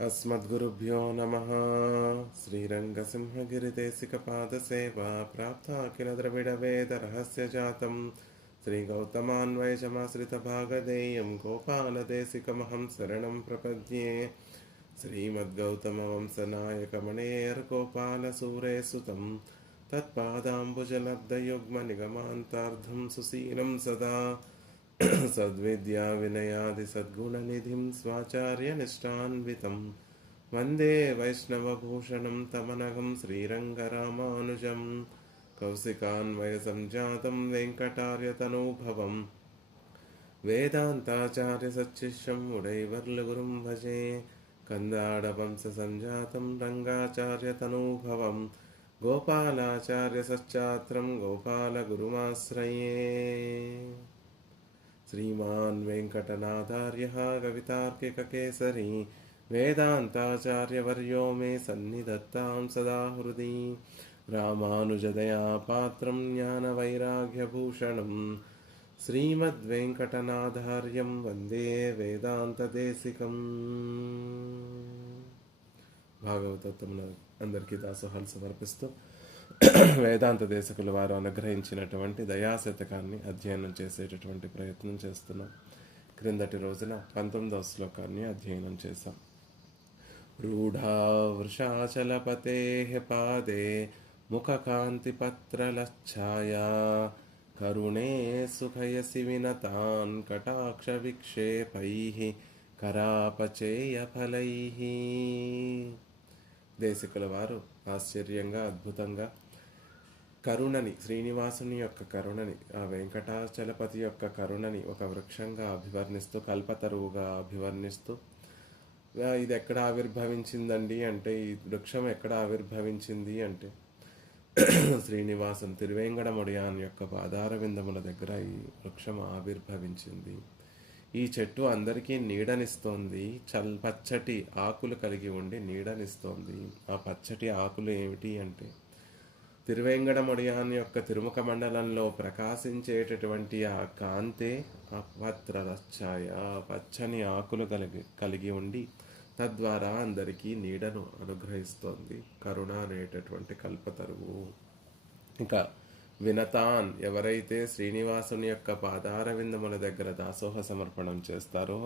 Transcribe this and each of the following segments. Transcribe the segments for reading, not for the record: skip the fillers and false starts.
अस्मद्गुरुभ्यो नमः। श्रीरङ्गसिंहगिरिदेशिकपादसेवा प्राप्ता किल द्रविडवेदरहस्यजातं श्रीगौतमान्वयजमाश्रितभागधेयं गोपालदेशिकमहं शरणं प्रपद्ये। श्रीमद्गौतमवंशनायकमणेर्गोपालसूरेसुतं तत्पादाम्बुजलब्धयुग्मनिगमान्तार्धं सुशीलं सदा सद्विद्या विनयादि सद्गुणनिधिं स्वाचार्यनिष्ठान्वितं वन्दे वैष्णवभूषणं तमनघं श्रीरङ्गरामानुजं कौशिकान्वयसंजातं वेङ्कटार्यतनूभवं वेदान्ताचार्यसच्शिष्यं उडैवर्लुगुरुं भजे कन्दाडवंशसञ्जातं रङ्गाचार्यतनूभवं गोपालाचार्यसच्चात्रं गोपालगुरुमाश्रये। श्रीमान् वेङ्कटनाथार्यः कवितार्किककेसरी वेदान्ताचार्यवर्यो मे सन्निधत्तां सदा हृदि। रामानुजदया पात्रं ज्ञानवैराग्यभूषणं श्रीमद्वेङ्कटनाथार्यं वन्दे वेदान्तदेशिकम्। భాగవతత్వమున అందరికీ దాసోహాలు సమర్పిస్తూ వేదాంత దేశకుల వారు అనుగ్రహించినటువంటి దయాశతకాన్ని అధ్యయనం చేసేటటువంటి ప్రయత్నం చేస్తున్నాం. క్రిందటి రోజున 19వ శ్లోకాన్ని అధ్యయనం చేశాం. రూఢా వృషాచలపతే పాదే ముఖకాంతిపత్రలఛాయా కరుణే సుఖయసి వినతాన్ కటాక్ష విక్షేపై కరాపచేయ ఫలై. దేశకుల వారు ఆశ్చర్యంగా అద్భుతంగా కరుణని, శ్రీనివాసుని యొక్క కరుణని, ఆ వెంకటాచలపతి యొక్క కరుణని ఒక వృక్షంగా అభివర్ణిస్తూ, కల్పతరువుగా అభివర్ణిస్తూ, ఇది ఎక్కడ ఆవిర్భవించిందండి అంటే, ఈ వృక్షం ఎక్కడ ఆవిర్భవించింది అంటే శ్రీనివాసం తిరువేంగడముడియాన్ యొక్క పాదార విందముల దగ్గర ఈ వృక్షం ఆవిర్భవించింది. ఈ చెట్టు అందరికీ నీడనిస్తోంది. పచ్చటి ఆకులు కలిగి ఉండి నీడనిస్తోంది. ఆ పచ్చటి ఆకులు ఏమిటి అంటే తిరువేంగడముడియాన్ యొక్క తిరుముఖ మండలంలో ప్రకాశించేటటువంటి ఆ కాంతే ఆ పత్రఛాయ, పచ్చని ఆకులు కలిగి ఉండి తద్వారా అందరికీ నీడను అనుగ్రహిస్తోంది కరుణ అనేటటువంటి కల్పతరువు. ఇంకా వినతాన్, ఎవరైతే శ్రీనివాసుని యొక్క పాదార విందముల దగ్గర దాసోహ సమర్పణం చేస్తారో,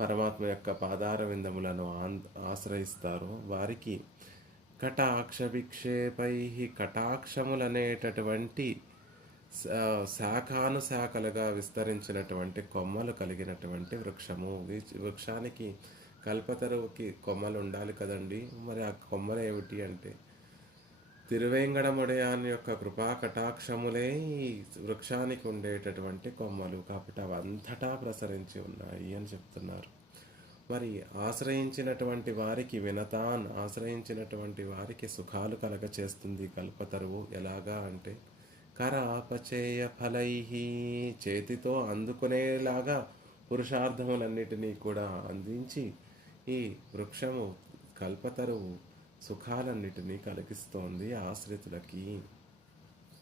పరమాత్మ యొక్క పాదార విందములను ఆశ్రయిస్తారో వారికి కటాక్ష విక్షేపై, కటాక్షములనేటటువంటి శాఖానుశాఖలుగా విస్తరించినటువంటి కొమ్మలు కలిగినటువంటి వృక్షము. వృక్షానికి, కల్పతరువుకి కొమ్మలు ఉండాలి కదండి. మరి ఆ కొమ్మలు ఏమిటి అంటే తిరువేంగడముడియాన్ యొక్క కృపా కటాక్షములే ఈ వృక్షానికి ఉండేటటువంటి కొమ్మలు. కాబట్టి అవంతటా ప్రసరించి ఉన్నాయి అని చెప్తున్నారు. మరి ఆశ్రయించినటువంటి వారికి వినతాన్, ఆశ్రయించినటువంటి వారికి సుఖాలు కలగ చేస్తుంది కల్పతరువు. ఎలాగా అంటే కరాపచేయ ఫలై, చేతితో అందుకునేలాగా పురుషార్థములన్నిటినీ కూడా అందించి ఈ వృక్షము కల్పతరువు సుఖాలన్నిటినీ కలిగిస్తోంది ఆశ్రితులకి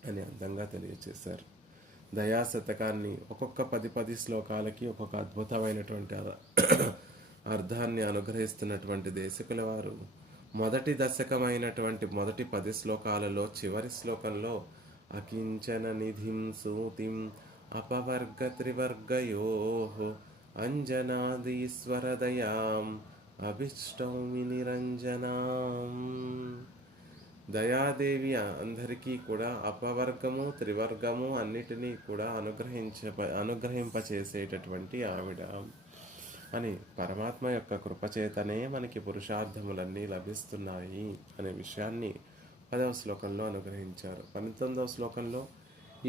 అని అందంగా తెలియచేశారు. దయాశతకాన్ని ఒక్కొక్క 10 శ్లోకాలకి ఒక్కొక్క అద్భుతమైనటువంటి అర్థాన్ని అనుగ్రహిస్తున్నటువంటి దేశకుల వారు మొదటి దశకమైనటువంటి మొదటి 10 శ్లోకాలలో చివరి శ్లోకంలో అకించన నిధిం సూతిం అపవర్గ త్రివర్గయో అంజనాదీశ్వరదయాం అభిష్టౌమి నిరంజనాం. దయాదేవి అందరికీ కూడా అపవర్గము త్రివర్గము అన్నిటినీ కూడా అనుగ్రహింపచేసేటటువంటి ఆవిడ అని, పరమాత్మ యొక్క కృపచేతనే మనకి పురుషార్థములన్నీ లభిస్తున్నాయి అనే విషయాన్ని 10వ శ్లోకంలో అనుగ్రహించారు. 19వ శ్లోకంలో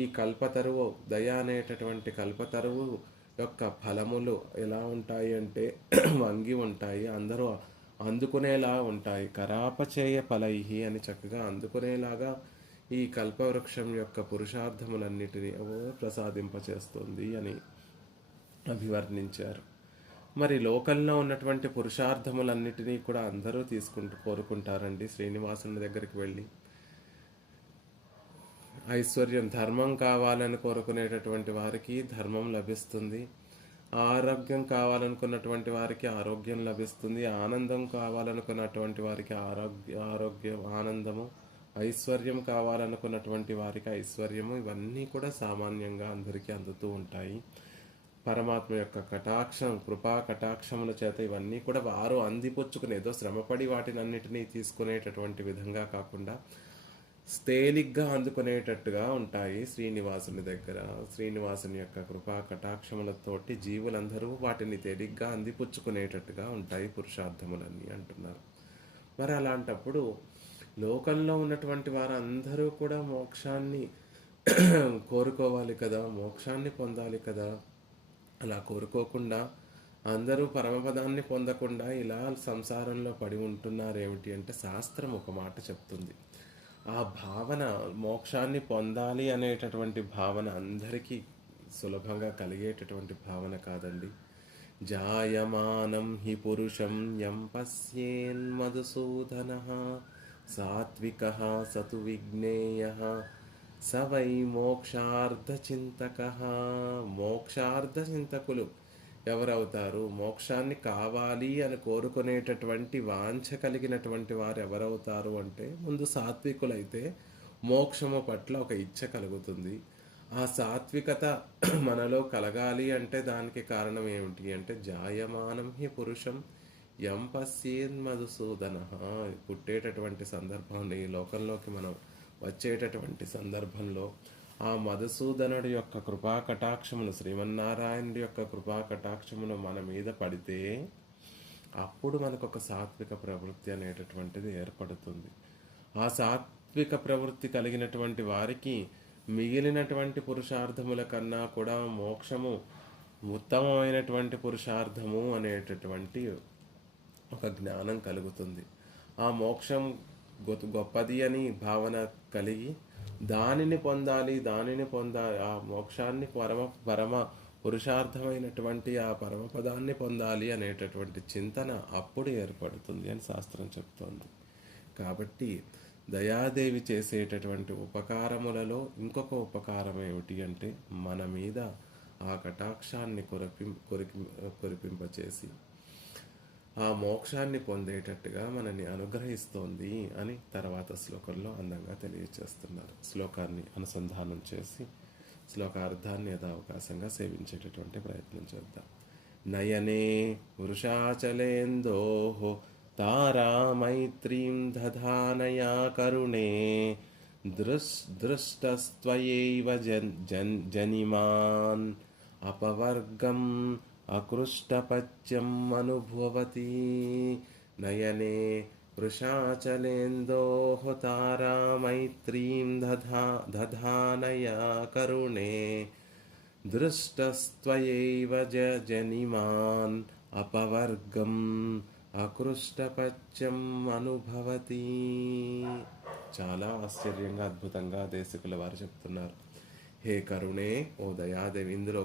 ఈ కల్పతరువు, దయ అనేటటువంటి కల్పతరువు యొక్క ఫలములు ఎలా ఉంటాయి అంటే వంగి ఉంటాయి, అందరూ అందుకునేలా ఉంటాయి. కరాపచేయ ఫలై అని చక్కగా అందుకునేలాగా ఈ కల్పవృక్షం యొక్క పురుషార్థములన్నిటినీ ప్రసాదింపచేస్తుంది అని అభివర్ణించారు. మరి లోకంలో ఉన్నటువంటి పురుషార్థములన్నిటినీ కూడా అందరూ కోరుకుంటారండి. శ్రీనివాసుని దగ్గరికి వెళ్ళి ఐశ్వర్యం, ధర్మం కావాలని కోరుకునేటటువంటి వారికి ధర్మం లభిస్తుంది. ఆరోగ్యం కావాలనుకున్నటువంటి వారికి ఆరోగ్యం లభిస్తుంది, ఆనందం కావాలనుకున్నటువంటి వారికి ఆరోగ్యం ఆనందము, ఐశ్వర్యం కావాలనుకున్నటువంటి వారికి ఐశ్వర్యము, ఇవన్నీ కూడా సామాన్యంగా అందరికీ అందుతూ ఉంటాయి. పరమాత్మ యొక్క కటాక్షం, కృపా కటాక్షముల చేత ఇవన్నీ కూడా వారు అందిపుచ్చుకుని ఏదో శ్రమపడి వాటిని అన్నిటినీ తీసుకునేటటువంటి విధంగా కాకుండా తేలిగ్గా అందుకునేటట్టుగా ఉంటాయి శ్రీనివాసుని దగ్గర. శ్రీనివాసుని యొక్క కృపా కటాక్షములతోటి జీవులందరూ వాటిని తేలిగ్గా అందిపుచ్చుకునేటట్టుగా ఉంటాయి పురుషార్థములన్నీ అంటున్నారు. మరి అలాంటప్పుడు లోకంలో ఉన్నటువంటి వారందరూ కూడా మోక్షాన్ని కోరుకోవాలి కదా, మోక్షాన్ని పొందాలి కదా. అలా కోరుకోకుండా అందరూ పరమపదాన్ని పొందకుండా ఇలా సంసారంలో పడి ఉంటున్నారేమిటి అంటే శాస్త్రం ఒక మాట చెప్తుంది. ఆ భావన, మోక్షాన్ని పొందాలి అనేటటువంటి భావన అందరికీ సులభంగా కలిగేటటువంటి భావన కాదండి. జాయమానం హి పురుషం యం పశ్యేన్ మధుసూదన సాత్విక సతు విజ్ఞేయ స వై మోక్షార్థచింతక. మోక్షార్థచింతకులు ఎవరవుతారు? మోక్షాన్ని కావాలి అని కోరుకునేటటువంటి వాంఛ కలిగినటువంటి వారు ఎవరవుతారు అంటే, ముందు సాత్వికులైతే మోక్షము పట్ల ఒక ఇచ్చ కలుగుతుంది. ఆ సాత్వికత మనలో కలగాలి అంటే దానికి కారణం ఏమిటి అంటే, జాయమానం హి పురుషం యం పశ్యేన్ మధుసూదన. పుట్టేటటువంటి సందర్భంలో, ఈ లోకంలోకి మనం వచ్చేటటువంటి సందర్భంలో ఆ మధుసూదనుడి యొక్క కృపా కటాక్షమును, శ్రీమన్నారాయణుడి యొక్క కృపా కటాక్షమును మన మీద పడితే అప్పుడు మనకు ఒక సాత్విక ప్రవృత్తి అనేటటువంటిది ఏర్పడుతుంది. ఆ సాత్విక ప్రవృత్తి కలిగినటువంటి వారికి మిగిలినటువంటి పురుషార్థముల కన్నా కూడా మోక్షము ఉత్తమమైనటువంటి పురుషార్థము అనేటటువంటి ఒక జ్ఞానం కలుగుతుంది. ఆ మోక్షం గొప్పది అని భావన కలిగి దానిని పొందాలి, ఆ మోక్షాన్ని పరమ పురుషార్థమైనటువంటి ఆ పరమపదాన్ని పొందాలి అనేటటువంటి చింతన అప్పుడు ఏర్పడుతుంది అని శాస్త్రం చెప్తోంది. కాబట్టి దయాదేవి చేసేటటువంటి ఉపకారములలో ఇంకొక ఉపకారం ఏమిటి అంటే, మన మీద ఆ కటాక్షాన్ని కురిపింపచేసి ఆ మోక్షాన్ని పొందేటట్టుగా మనని అనుగ్రహిస్తోంది అని తర్వాత శ్లోకంలో అందంగా తెలియచేస్తున్నారు. శ్లోకాన్ని అనుసంధానం చేసి శ్లోకార్థాన్ని యథావకాశంగా సేవించేటటువంటి ప్రయత్నం చేద్దాం. నయనే వృషాచలేందో తారా మైత్రీం దధానయా కరుణే దృష్టస్త్వయైవ జనిమాన్ అపవర్గం అకృష్టపత్యం అనుభవతి. నయనే వృషాచలేందోః తారా మైత్రీం దధానయా కరుణే దృష్టస్త్వయైవ జనిమాన్ అపవర్గం అకృష్టపత్యం అనుభవతి. చాలా ఆశ్చర్యంగా, అద్భుతంగా దేశికుల వారు చెప్తున్నారు. హే కరుణే, ఓ దయాదేవి. ఇందులో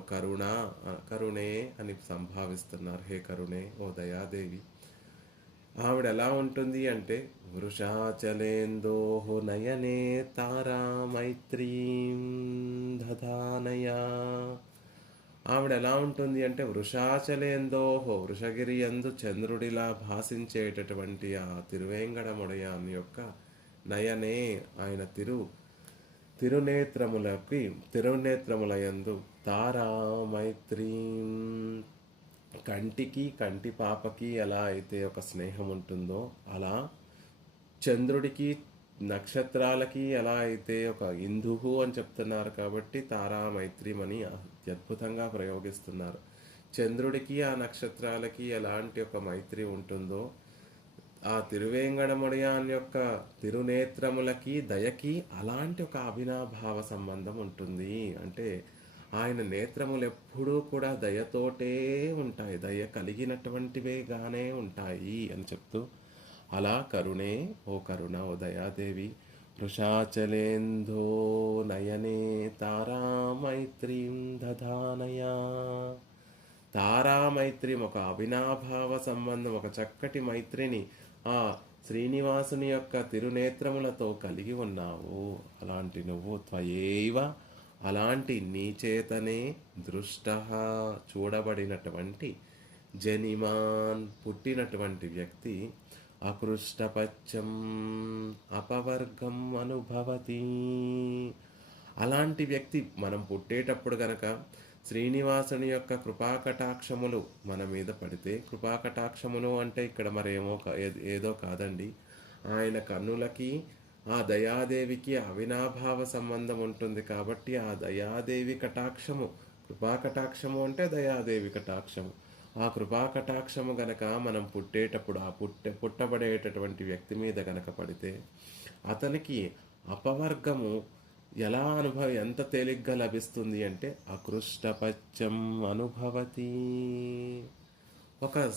కరుణే అని సంభావిస్తున్నారు. హే కరుణే, ఓ దయాదేవి. ఆవిడ ఎలా ఉంటుంది అంటే, వృషాచలేందోః నయనే తారా మైత్రీం దధానయా. ఆవిడ ఎలా ఉంటుంది అంటే, వృషాచలేందోః, వృషగిరి యందు చంద్రుడిలా భాషించేటటువంటి ఆ తిరువేంగడముడయాన్ యొక్క నయనే, ఆయన తిరునేత్రములయందు తారా మైత్రీం, కంటి పాపకి ఎలా అయితే ఒక స్నేహం ఉంటుందో అలా చంద్రుడికి నక్షత్రాలకి ఎలా అయితే ఒక ఇందుహు అని చెప్తున్నారు కాబట్టి తారా మైత్రీం అని అద్భుతంగా ప్రయోగిస్తున్నారు. చంద్రుడికి ఆ నక్షత్రాలకి ఎలాంటి ఒక మైత్రి ఉంటుందో ఆ తిరువేంగడముడియాన్ యొక్క తిరునేత్రములకి దయకి అలాంటి ఒక అవినాభావ సంబంధం ఉంటుంది. అంటే ఆయన నేత్రములు ఎప్పుడూ కూడా దయతోటే ఉంటాయి, దయ కలిగినటువంటివేగానే ఉంటాయి అని చెప్తూ, అలా కరుణే, ఓ కరుణ, ఓ దయాదేవి, వృషాచలేందో నయనే తారా మైత్రీం దధానయా. తారామైత్రి ఒక అవినాభావ సంబంధం, ఒక చక్కటి మైత్రిని ఆ శ్రీనివాసుని యొక్క తిరునేత్రములతో కలిగి ఉన్నావు. అలాంటి నువ్వు త్వయేవ అలాంటి నీ చేతనే దృష్ట చూడబడినటువంటి జనిమాన్ పుట్టినటువంటి వ్యక్తి అకృష్టపచ్చం అపవర్గం అనుభవతి. అలాంటి వ్యక్తి మనం పుట్టేటప్పుడు గనక శ్రీనివాసుని యొక్క కృపాకటాక్షములు మన మీద పడితే, కృపాకటాక్షములు అంటే ఇక్కడ మరేమో ఏదో కాదండి, ఆయన కన్నులకి ఆ దయాదేవికి అవినాభావ సంబంధం ఉంటుంది. కాబట్టి ఆ దయాదేవి కటాక్షము, కృపాకటాక్షము అంటే దయాదేవి కటాక్షము, ఆ కృపాకటాక్షము గనక మనం పుట్టేటప్పుడు ఆ పుట్టబడేటటువంటి వ్యక్తి మీద గనక పడితే అతనికి అపవర్గము ఎంత తేలిగ్గా లభిస్తుంది అంటే అకృష్టపచ్చం అనుభవతి.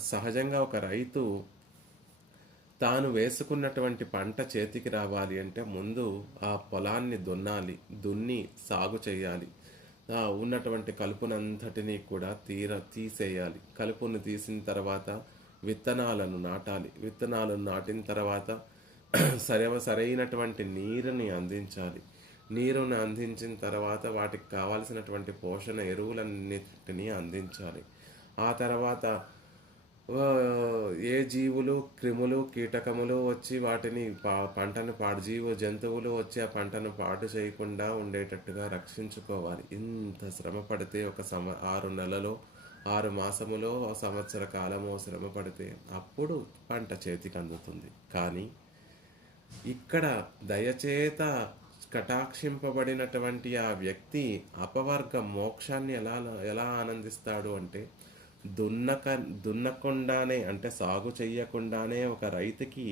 సహజంగా ఒక రైతు తాను వేసుకున్నటువంటి పంట చేతికి రావాలి అంటే ముందు ఆ పొలాన్ని దున్ని సాగు చేయాలి. ఉన్నటువంటి కలుపునంతటినీ కూడా తీసేయాలి. కలుపును తీసిన తర్వాత విత్తనాలను నాటాలి. విత్తనాలను నాటిన తర్వాత సరైనటువంటి నీరుని అందించాలి. నీరుని అందించిన తర్వాత వాటికి కావాల్సినటువంటి పోషణ ఎరువులన్నిటినీ అందించాలి. ఆ తర్వాత ఏ జీవులు, క్రిములు, కీటకములు వచ్చి వాటిని పంటను జంతువులు వచ్చి ఆ పంటను పాడు చేయకుండా ఉండేటట్టుగా రక్షించుకోవాలి. ఇంత శ్రమ పడితే 6 నెలలో 6 మాసములో సంవత్సర కాలమో శ్రమ పడితే అప్పుడు పంట చేతికి అందుతుంది. కానీ ఇక్కడ దయచేత కటాక్షింపబడినటువంటి ఆ వ్యక్తి అపవర్గ మోక్షాన్ని ఎలా ఆనందిస్తాడు అంటే దున్నకుండానే అంటే సాగు చెయ్యకుండానే ఒక రైతుకి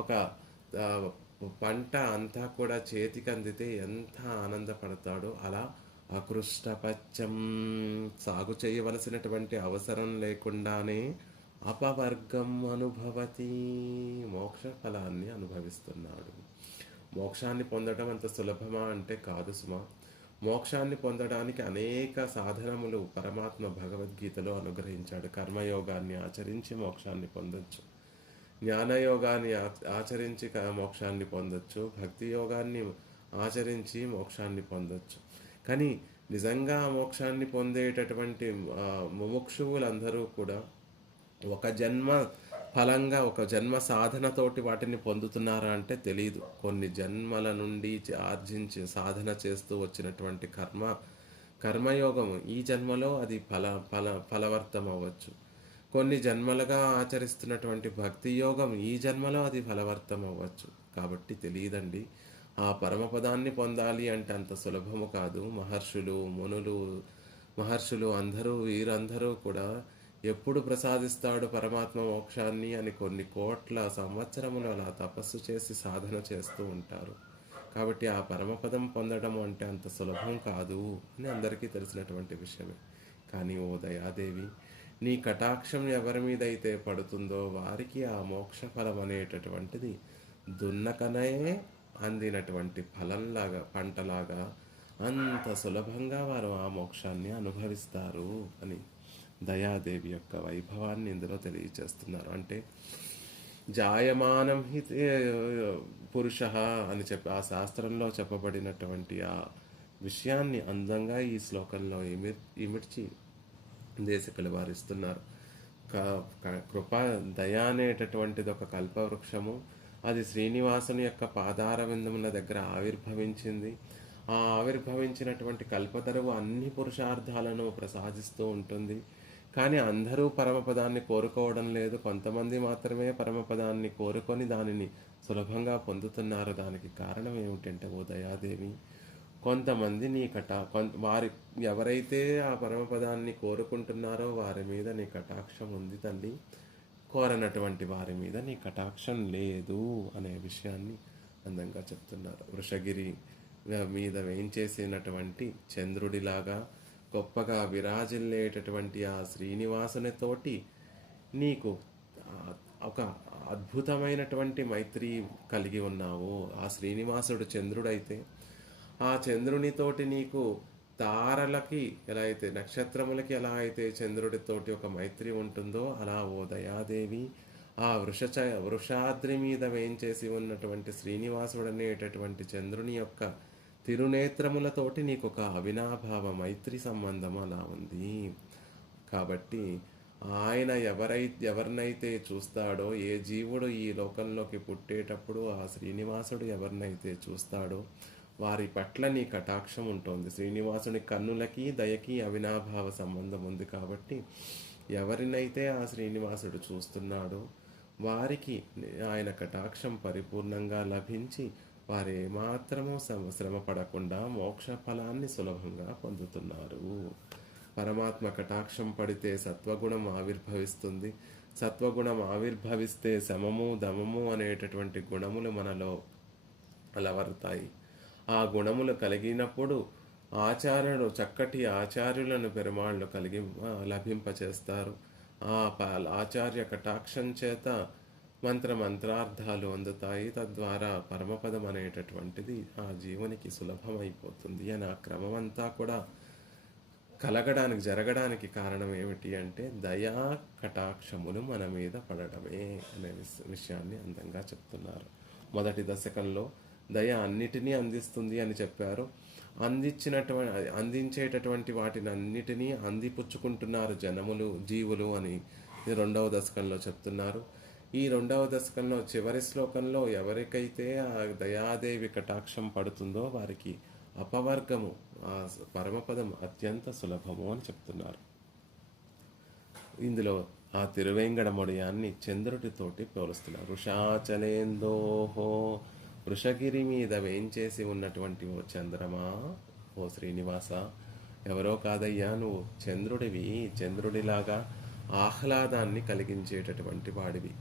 ఒక పంట అంతా కూడా చేతికి అందితే ఎంత ఆనందపడతాడో అలా అకృష్టపచ్చం సాగు చేయవలసినటువంటి అవసరం లేకుండానే అపవర్గం అనుభవతి మోక్ష ఫలాన్ని అనుభవిస్తున్నాడు. మోక్షాన్ని పొందడం అంత సులభమా అంటే కాదు సుమా. మోక్షాన్ని పొందడానికి అనేక సాధనములు పరమాత్మ భగవద్గీతలో అనుగ్రహించాడు. కర్మయోగాన్ని ఆచరించి మోక్షాన్ని పొందొచ్చు, జ్ఞానయోగాన్ని ఆచరించి మోక్షాన్ని పొందొచ్చు, భక్తి యోగాన్ని ఆచరించి మోక్షాన్ని పొందొచ్చు. కానీ నిజంగా మోక్షాన్ని పొందేటటువంటి ముముక్షువులందరూ కూడా ఒక జన్మ ఫలంగా ఒక జన్మ సాధనతోటి వాటిని పొందుతున్నారా అంటే తెలియదు. కొన్ని జన్మల నుండి ఆర్జించి సాధన చేస్తూ వచ్చినటువంటి కర్మయోగము ఈ జన్మలో అది ఫలవర్తం అవ్వచ్చు. కొన్ని జన్మలుగా ఆచరిస్తున్నటువంటి భక్తి యోగం ఈ జన్మలో అది ఫలవర్తం అవ్వచ్చు. కాబట్టి తెలియదండి, ఆ పరమపదాన్ని పొందాలి అంటే అంత సులభము కాదు. మహర్షులు వీరందరూ కూడా ఎప్పుడు ప్రసాదిస్తాడు పరమాత్మ మోక్షాన్ని అని కొన్ని కోట్ల సంవత్సరములు అలా తపస్సు చేసి సాధన చేస్తూ ఉంటారు. కాబట్టి ఆ పరమపదం పొందడం అంటే అంత సులభం కాదు అని అందరికీ తెలిసినటువంటి విషయమే. కానీ ఓ దయాదేవి, నీ కటాక్షం ఎవరి మీద అయితే పడుతుందో వారికి ఆ మోక్ష ఫలం అనేటటువంటిది దున్నకనే అందినటువంటి ఫలంలాగా, పంటలాగా అంత సులభంగా వారు ఆ మోక్షాన్ని అనుభవిస్తారు అని దయాదేవి యొక్క వైభవాన్ని ఇందులో తెలియచేస్తున్నారు. అంటే జాయమానం హి పురుష అని చెప్పి ఆ శాస్త్రంలో చెప్పబడినటువంటి ఆ విషయాన్ని అందంగా ఈ శ్లోకంలో ఇమిడ్చి దేశకులు వారిస్తున్నారు. కృపా దయ అనేటటువంటిది ఒక కల్పవృక్షము. అది శ్రీనివాసుని యొక్క పాదార విందముల దగ్గర ఆవిర్భవించింది. ఆ ఆవిర్భవించినటువంటి కల్పతరువు అన్ని పురుషార్థాలను ప్రసాదిస్తూ ఉంటుంది. కానీ అందరూ పరమపదాన్ని కోరుకోవడం లేదు. కొంతమంది మాత్రమే పరమపదాన్ని కోరుకొని దానిని సులభంగా పొందుతున్నారు. దానికి కారణం ఏమిటంటే ఓ దయాదేవి, కొంతమంది వారి ఎవరైతే ఆ పరమపదాన్ని కోరుకుంటున్నారో వారి మీద నీ కటాక్షం ఉంది తల్లి, కోరనటువంటి వారి మీద నీ కటాక్షం లేదు అనే విషయాన్ని అందంగా చెప్తున్నారు. వృషగిరి మీద వేయించేసినటువంటి చంద్రుడిలాగా గొప్పగా విరాజిల్లేటటువంటి ఆ శ్రీనివాసునితోటి నీకు ఒక అద్భుతమైనటువంటి మైత్రి కలిగి ఉన్నావు. ఆ శ్రీనివాసుడు చంద్రుడైతే ఆ చంద్రునితోటి నీకు తారలకి ఎలా అయితే, నక్షత్రములకి ఎలా అయితే చంద్రుడితోటి ఒక మైత్రి ఉంటుందో అలా ఓ దయాదేవి ఆ వృషాద్రి మీద వేయించేసి ఉన్నటువంటి శ్రీనివాసుడు అనేటటువంటి చంద్రుని యొక్క తిరునేత్రములతోటి నీకు ఒక అవినాభావ మైత్రి సంబంధం అలా ఉంది. కాబట్టి ఆయన ఎవరినైతే చూస్తాడో, ఏ జీవుడు ఈ లోకంలోకి పుట్టేటప్పుడు ఆ శ్రీనివాసుడు ఎవరినైతే చూస్తాడో వారి పట్ల నీ కటాక్షం ఉంటుంది. శ్రీనివాసుని కన్నులకి దయకి అవినాభావ సంబంధం ఉంది. కాబట్టి ఎవరినైతే ఆ శ్రీనివాసుడు చూస్తున్నాడో వారికి ఆయన కటాక్షం పరిపూర్ణంగా లభించి వారు ఏమాత్రమూ శ్రమ పడకుండా మోక్ష ఫలాన్ని సులభంగా పొందుతున్నారు. పరమాత్మ కటాక్షం పడితే సత్వగుణం ఆవిర్భవిస్తుంది. సత్వగుణం ఆవిర్భవిస్తే శమము దమము అనేటటువంటి గుణములు మనలో అలవరుతాయి. ఆ గుణములు కలిగినప్పుడు చక్కటి ఆచార్యులను పెరుమాళ్ళు లభింపచేస్తారు. ఆ ఆచార్య కటాక్షం చేత మంత్రార్థాలు అందుతాయి. తద్వారా పరమపదం అనేటటువంటిది ఆ జీవునికి సులభమైపోతుంది అని ఆ క్రమం అంతా కూడా జరగడానికి కారణం ఏమిటి అంటే దయా కటాక్షములు మన మీద పడడమే అనే విషయాన్ని అందంగా చెప్తున్నారు. మొదటి దశకంలో దయ అన్నిటినీ అందిస్తుంది అని చెప్పారు. అందించేటటువంటి వాటిని అన్నిటినీ అందిపుచ్చుకుంటున్నారు జీవులు అని రెండవ దశకంలో చెప్తున్నారు. ఈ రెండవ దశకంలో చివరి శ్లోకంలో ఎవరికైతే ఆ దయాదేవి కటాక్షం పడుతుందో వారికి అపవర్గము ఆ పరమపదం అత్యంత సులభము అని చెప్తున్నారు. ఇందులో ఆ తిరువేంగడముడియాన్ని చంద్రుడితోటి పోలుస్తున్నారు. వృషాచలేందోహో, వృషగిరి మీద వేంచేసి ఉన్నటువంటి ఓ చంద్రమా, ఓ శ్రీనివాస, ఎవరో కాదయ్యా, నువ్వు చంద్రుడివి. చంద్రుడిలాగా ఆహ్లాదాన్ని కలిగించేటటువంటి వాడివి.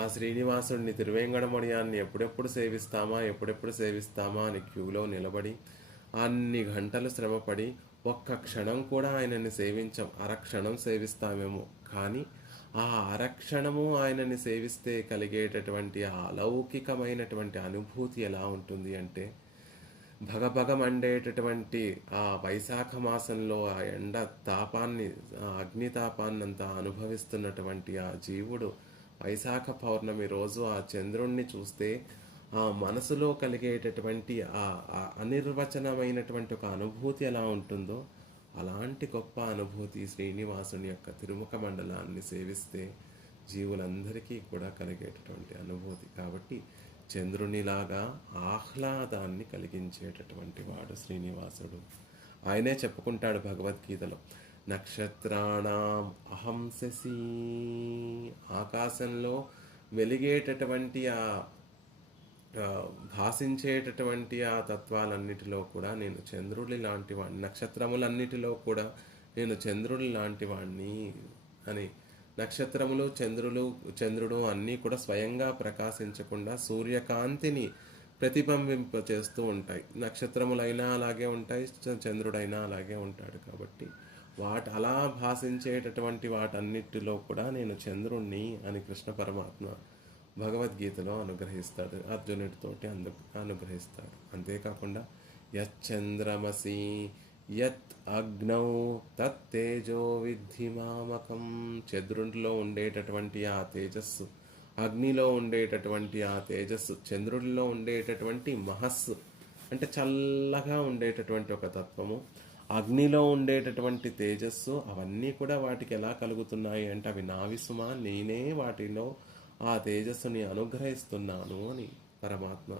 ఆ శ్రీనివాసుడిని తిరువేంగడముడియాన్ని ఎప్పుడెప్పుడు సేవిస్తామా అని క్యూలో నిలబడి అన్ని గంటలు శ్రమపడి ఒక్క క్షణం కూడా ఆయనని సేవించాం. అరక్షణం సేవిస్తామేమో, కానీ ఆ అరక్షణము ఆయనని సేవిస్తే కలిగేటటువంటి ఆ అలౌకికమైనటువంటి అనుభూతి ఎలా ఉంటుంది అంటే, భగభగమండేటటువంటి ఆ వైశాఖ మాసంలో ఆ ఎండ తాపాన్ని, ఆ అగ్నితాపాన్నంతా అనుభవిస్తున్నటువంటి ఆ జీవుడు వైశాఖ పౌర్ణమి రోజు ఆ చంద్రుణ్ణి చూస్తే ఆ మనసులో కలిగేటటువంటి ఆ అనిర్వచనమైనటువంటి ఒక అనుభూతి ఎలా ఉంటుందో అలాంటి గొప్ప అనుభూతి శ్రీనివాసుని యొక్క తిరుముఖ మండలాన్ని సేవిస్తే జీవులందరికీ కూడా కలిగేటటువంటి అనుభూతి. కాబట్టి చంద్రునిలాగా ఆహ్లాదాన్ని కలిగించేటటువంటి వాడు శ్రీనివాసుడు. ఆయనే చెప్పుకుంటాడు భగవద్గీతలో, నక్షత్రాణం అహం శశి. ఆకాశంలో వెలిగేటటువంటి భాషించేటటువంటి ఆ తత్వాలన్నిటిలో కూడా నేను చంద్రుడి లాంటి వాడిని, నక్షత్రములన్నిటిలో కూడా నేను చంద్రుడి లాంటి వాడిని అని. నక్షత్రములు చంద్రుడు అన్నీ కూడా స్వయంగా ప్రకాశించకుండా సూర్యకాంతిని ప్రతిబింబింప చేస్తూ ఉంటాయి. నక్షత్రములైనా అలాగే ఉంటాయి, చంద్రుడైనా అలాగే ఉంటాడు. కాబట్టి అలా భాషించేటటువంటి వాటన్నిటిలో కూడా నేను చంద్రుణ్ణి అని కృష్ణ పరమాత్మ భగవద్గీతలో అనుగ్రహిస్తాడు, అర్జునుడితోటి అనుగ్రహిస్తాడు. అంతేకాకుండా యచ్చంద్రమసి యత్ అగ్నౌ తత్తేజో విద్ధి మామకం. చంద్రుడిలో ఉండేటటువంటి ఆ తేజస్సు, అగ్నిలో ఉండేటటువంటి ఆ తేజస్సు, చంద్రుడిలో ఉండేటటువంటి మహస్సు అంటే చల్లగా ఉండేటటువంటి ఒక తత్వము, అగ్నిలో ఉండేటటువంటి తేజస్సు, అవన్నీ కూడా వాటికి ఎలా కలుగుతున్నాయి అంటే అవి నావి సుమా, నేనే వాటిలో ఆ తేజస్సుని అనుగ్రహిస్తున్నాను అని పరమాత్మ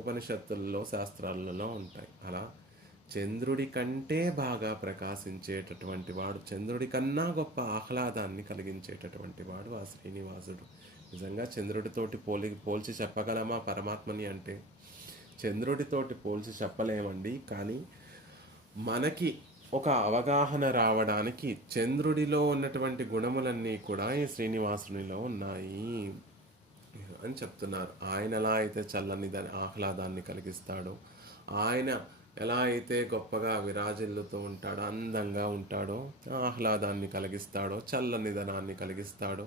ఉపనిషత్తుల్లో శాస్త్రాలలో ఉంటాయి. అలా చంద్రుడి కంటే బాగా ప్రకాశించేటటువంటి వాడు, చంద్రుడి కన్నా గొప్ప ఆహ్లాదాన్ని కలిగించేటటువంటి వాడు ఆ శ్రీనివాసుడు. నిజంగా చంద్రుడితోటి పోల్చి చెప్పగలమా పరమాత్మని అంటే చంద్రుడితోటి పోల్చి చెప్పలేమండి. కానీ మనకి ఒక అవగాహన రావడానికి చంద్రుడిలో ఉన్నటువంటి గుణములన్నీ కూడా ఈ శ్రీనివాసునిలో ఉన్నాయి అని చెప్తున్నారు. ఆయన ఎలా అయితే చల్లని ఆహ్లాదాన్ని కలిగిస్తాడో, ఆయన ఎలా అయితే గొప్పగా విరాజిల్లుతూ ఉంటాడో, అందంగా ఉంటాడో, ఆహ్లాదాన్ని కలిగిస్తాడో, చల్లనిదనాన్ని కలిగిస్తాడో,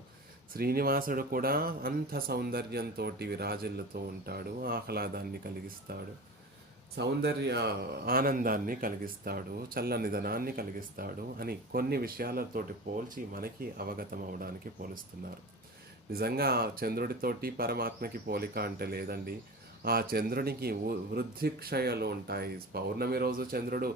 శ్రీనివాసుడు కూడా అంత సౌందర్యంతో విరాజిల్లుతూ ఉంటాడు, ఆహ్లాదాన్ని కలిగిస్తాడు, ఆనందాన్ని కలిగిస్తాడు, చల్లనిదనాన్ని కలిగిస్తాడు అని కొన్ని విషయాలతోటి పోల్చి మనకి అవగతం అవడానికి పోలుస్తున్నారు. నిజంగా చంద్రుడితోటి పరమాత్మకి పోలిక అంటే లేదండి. ఆ చంద్రునికి వృద్ధి క్షయాలు ఉంటాయి. పౌర్ణమి రోజు చంద్రుడు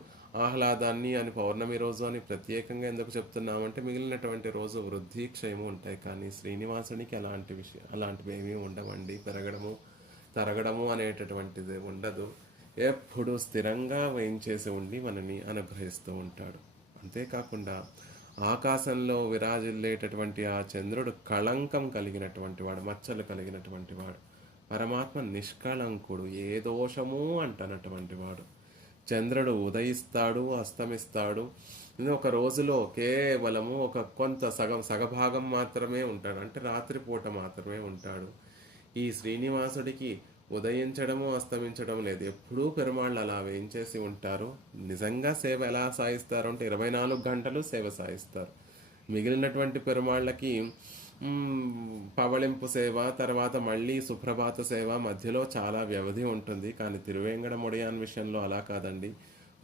ఆహ్లాదాన్ని అని, పౌర్ణమి రోజు అని ప్రత్యేకంగా ఎందుకు చెప్తున్నామంటే మిగిలినటువంటి రోజు వృద్ధి క్షయము ఉంటాయి. కానీ శ్రీనివాసునికి అలాంటివి ఏమీ ఉండవండి. పెరగడము తరగడము అనేటటువంటిది ఉండదు. ఎప్పుడు స్థిరంగా వేయించేసి ఉండి మనని అనుగ్రహిస్తూ ఉంటాడు. అంతేకాకుండా ఆకాశంలో విరాజిల్లేటటువంటి ఆ చంద్రుడు కళంకం కలిగినటువంటి వాడు, మచ్చలు కలిగినటువంటి వాడు. పరమాత్మ నిష్కళంకుడు, ఏ దోషము అంటనటువంటి వాడు. చంద్రుడు ఉదయిస్తాడు, అస్తమిస్తాడు. ఒక రోజులో కేవలము కొంత సగభాగం మాత్రమే ఉంటాడు, అంటే రాత్రిపూట మాత్రమే ఉంటాడు. ఈ శ్రీనివాసుడికి ఉదయించడము అస్తమించడం లేదు. ఎప్పుడూ పెరుమాళ్ళు అలా వేయించేసి ఉంటారు. నిజంగా సేవ ఎలా సాయిస్తారు అంటే 24 గంటలు సేవ సాయిస్తారు. మిగిలినటువంటి పెరుమాళ్ళకి పవళింపు సేవ, తర్వాత మళ్ళీ సుప్రభాత సేవ, మధ్యలో చాలా వ్యవధి ఉంటుంది. కానీ తిరువేంగడముడియాన్ విషయంలో అలా కాదండి.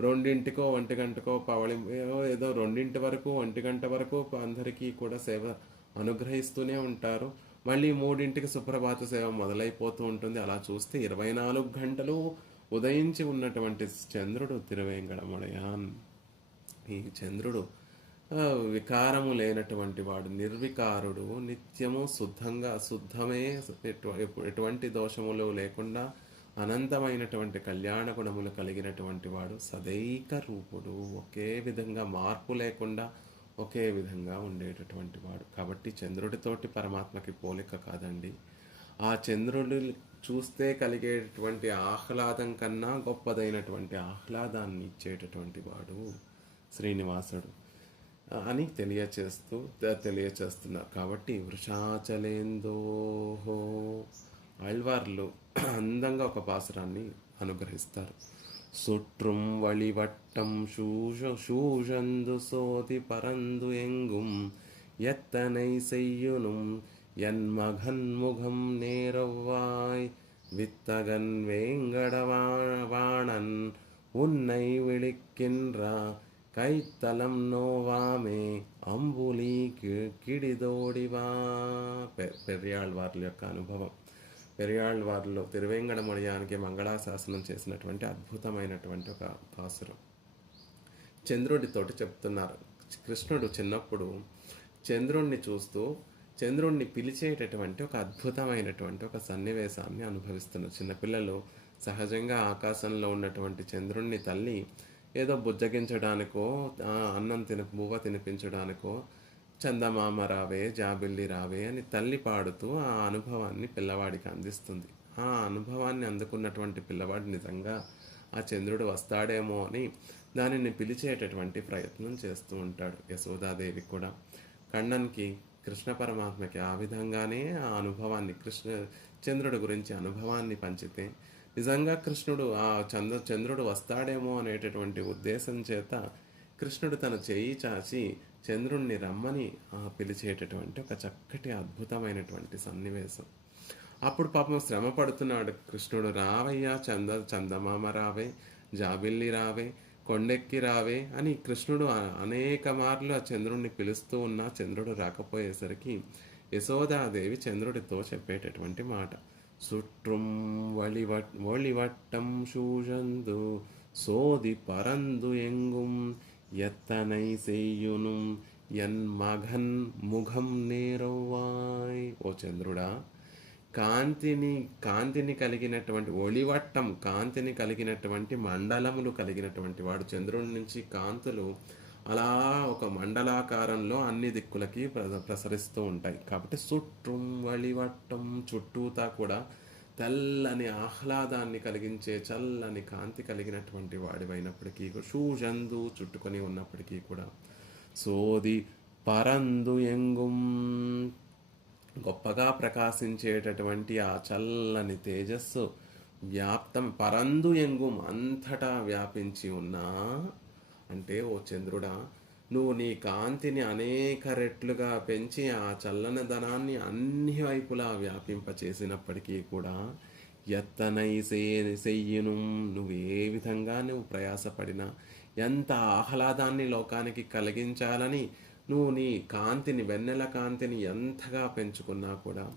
2ంటికో 1 గంటకో పవళింపు, ఏదో 2 వరకు 1 గంట వరకు అందరికీ కూడా సేవ అనుగ్రహిస్తూనే ఉంటారు. మళ్ళీ 3ంటికి సుప్రభాత సేవ మొదలైపోతూ ఉంటుంది. అలా చూస్తే 24 గంటలు ఉదయించి ఉన్నటువంటి చంద్రుడు తిరువేంగడముడియాన్. ఈ చంద్రుడు వికారము లేనటువంటి వాడు, నిర్వికారుడు, నిత్యము శుద్ధమే, ఎటువంటి దోషములు లేకుండా అనంతమైనటువంటి కళ్యాణ గుణములు కలిగినటువంటి వాడు, సదైక రూపుడు, ఒకే విధంగా మార్పు లేకుండా ఒకే విధంగా ఉండేటటువంటి వాడు. కాబట్టి చంద్రుడితోటి పరమాత్మకి పోలిక కాదండి. ఆ చంద్రుడు చూస్తే కలిగేటటువంటి ఆహ్లాదం కన్నా గొప్పదైనటువంటి ఆహ్లాదాన్ని ఇచ్చేటటువంటి వాడు శ్రీనివాసుడు అని తెలియచేస్తున్నారు. కాబట్టి వృషాచలేందోహో ఆళ్వార్లు అందంగా ఒక పాసురాన్ని అనుగ్రహిస్తారు. சுற்றும் வழிவட்டம் சூழந்து சோதி பரந்து எங்கும் எத்தனை செய்யுனும் என் மகன் முகம் நேரவாய் வித்தகன் வேங்கடவாணன் உன்னை விழிக்கின்ற கைத்தலம் நோவாமே అంబులి కిడిదోడివా. పెరియాళ్వార్ల యొక్క అనుభవం. పెరియాళ్వార్లో తిరువేంగడముడియానికి మంగళాశాసనం చేసినటువంటి అద్భుతమైనటువంటి ఒక పాసురం. చంద్రుడితోటి చెప్తున్నారు. కృష్ణుడు చిన్నప్పుడు చంద్రుణ్ణి చూస్తూ చంద్రుణ్ణి పిలిచేటటువంటి ఒక అద్భుతమైనటువంటి ఒక సన్నివేశాన్ని అనుభవిస్తున్నారు. చిన్నపిల్లలు సహజంగా ఆకాశంలో ఉన్నటువంటి చంద్రుణ్ణి తల్లి ఏదో బుజ్జగించడానికో బువ్వ తినిపించడానికో చందమామ రావే, జాబిల్లి రావే అని తల్లి పాడుతూ ఆ అనుభవాన్ని పిల్లవాడికి అందిస్తుంది. ఆ అనుభవాన్ని అందుకున్నటువంటి పిల్లవాడు నిజంగా ఆ చంద్రుడు వస్తాడేమో అని దానిని పిలిచేటటువంటి ప్రయత్నం చేస్తూ ఉంటాడు. యశోదాదేవి కూడా కണ്ണన్కి, కృష్ణ పరమాత్మకి ఆ విధంగానే ఆ అనుభవాన్ని, చంద్రుడి గురించి అనుభవాన్ని పంచితే నిజంగా కృష్ణుడు చంద్రుడు వస్తాడేమో అనేటటువంటి ఉద్దేశం చేత కృష్ణుడు తన చేయి చాచి చంద్రుణ్ణి రమ్మని పిలిచేటటువంటి ఒక చక్కటి అద్భుతమైనటువంటి సన్నివేశం. అప్పుడు పాపం శ్రమ పడుతున్నాడు కృష్ణుడు. రావయ్యా చందమామ రావే, జాబిల్లి రావే, కొండెక్కి రావే అని కృష్ణుడు అనేక మార్లు ఆ చంద్రుణ్ణి పిలుస్తూ ఉన్నా చంద్రుడు రాకపోయేసరికి యశోదాదేవి చంద్రుడితో చెప్పేటటువంటి మాట, சுற்றும் வழிவட்டம் சூழந்து சோதி பரந்து எங்கும் எத்தனை செய்யுனும் ఎన్ మఘన్ ముఖం నేరవాయ్. ఓ చంద్రుడా, కాంతిని కలిగినటువంటి ఒళివట్టం, కాంతిని కలిగినటువంటి మండలములు కలిగినటువంటి వాడు. చంద్రుడి నుంచి కాంతులు అలా ఒక మండలాకారంలో అన్ని దిక్కులకి ప్రసరిస్తూ ఉంటాయి. కాబట్టి చుట్టం వళివట్టం, చుట్టూతా కూడా తెల్లని ఆహ్లాదాన్ని కలిగించే చల్లని కాంతి కలిగినటువంటి వాడివైనప్పటికీ, షూజందు చుట్టుకొని ఉన్నప్పటికీ కూడా, సోది పరందు ఎంగుం గొప్పగా ప్రకాశించేటటువంటి ఆ చల్లని తేజస్సు పరందు ఎంగుం అంతటా వ్యాపించి ఉన్నా అంటే, ఓ చంద్రుడా, నువ్వు నీ కాంతిని అనేక రెట్లుగా పెంచి ఆ చల్లనదనాన్ని అన్ని వైపులా వ్యాపింపచేసినప్పటికీ కూడా ఎత్తనై సెయ్యును, నువ్వు ఏ విధంగా నువ్వు ప్రయాసపడినా, ఎంత ఆహ్లాదాన్ని లోకానికి కలిగించాలని నువ్వు నీ కాంతిని, వెన్నెల కాంతిని ఎంతగా పెంచుకున్నా కూడా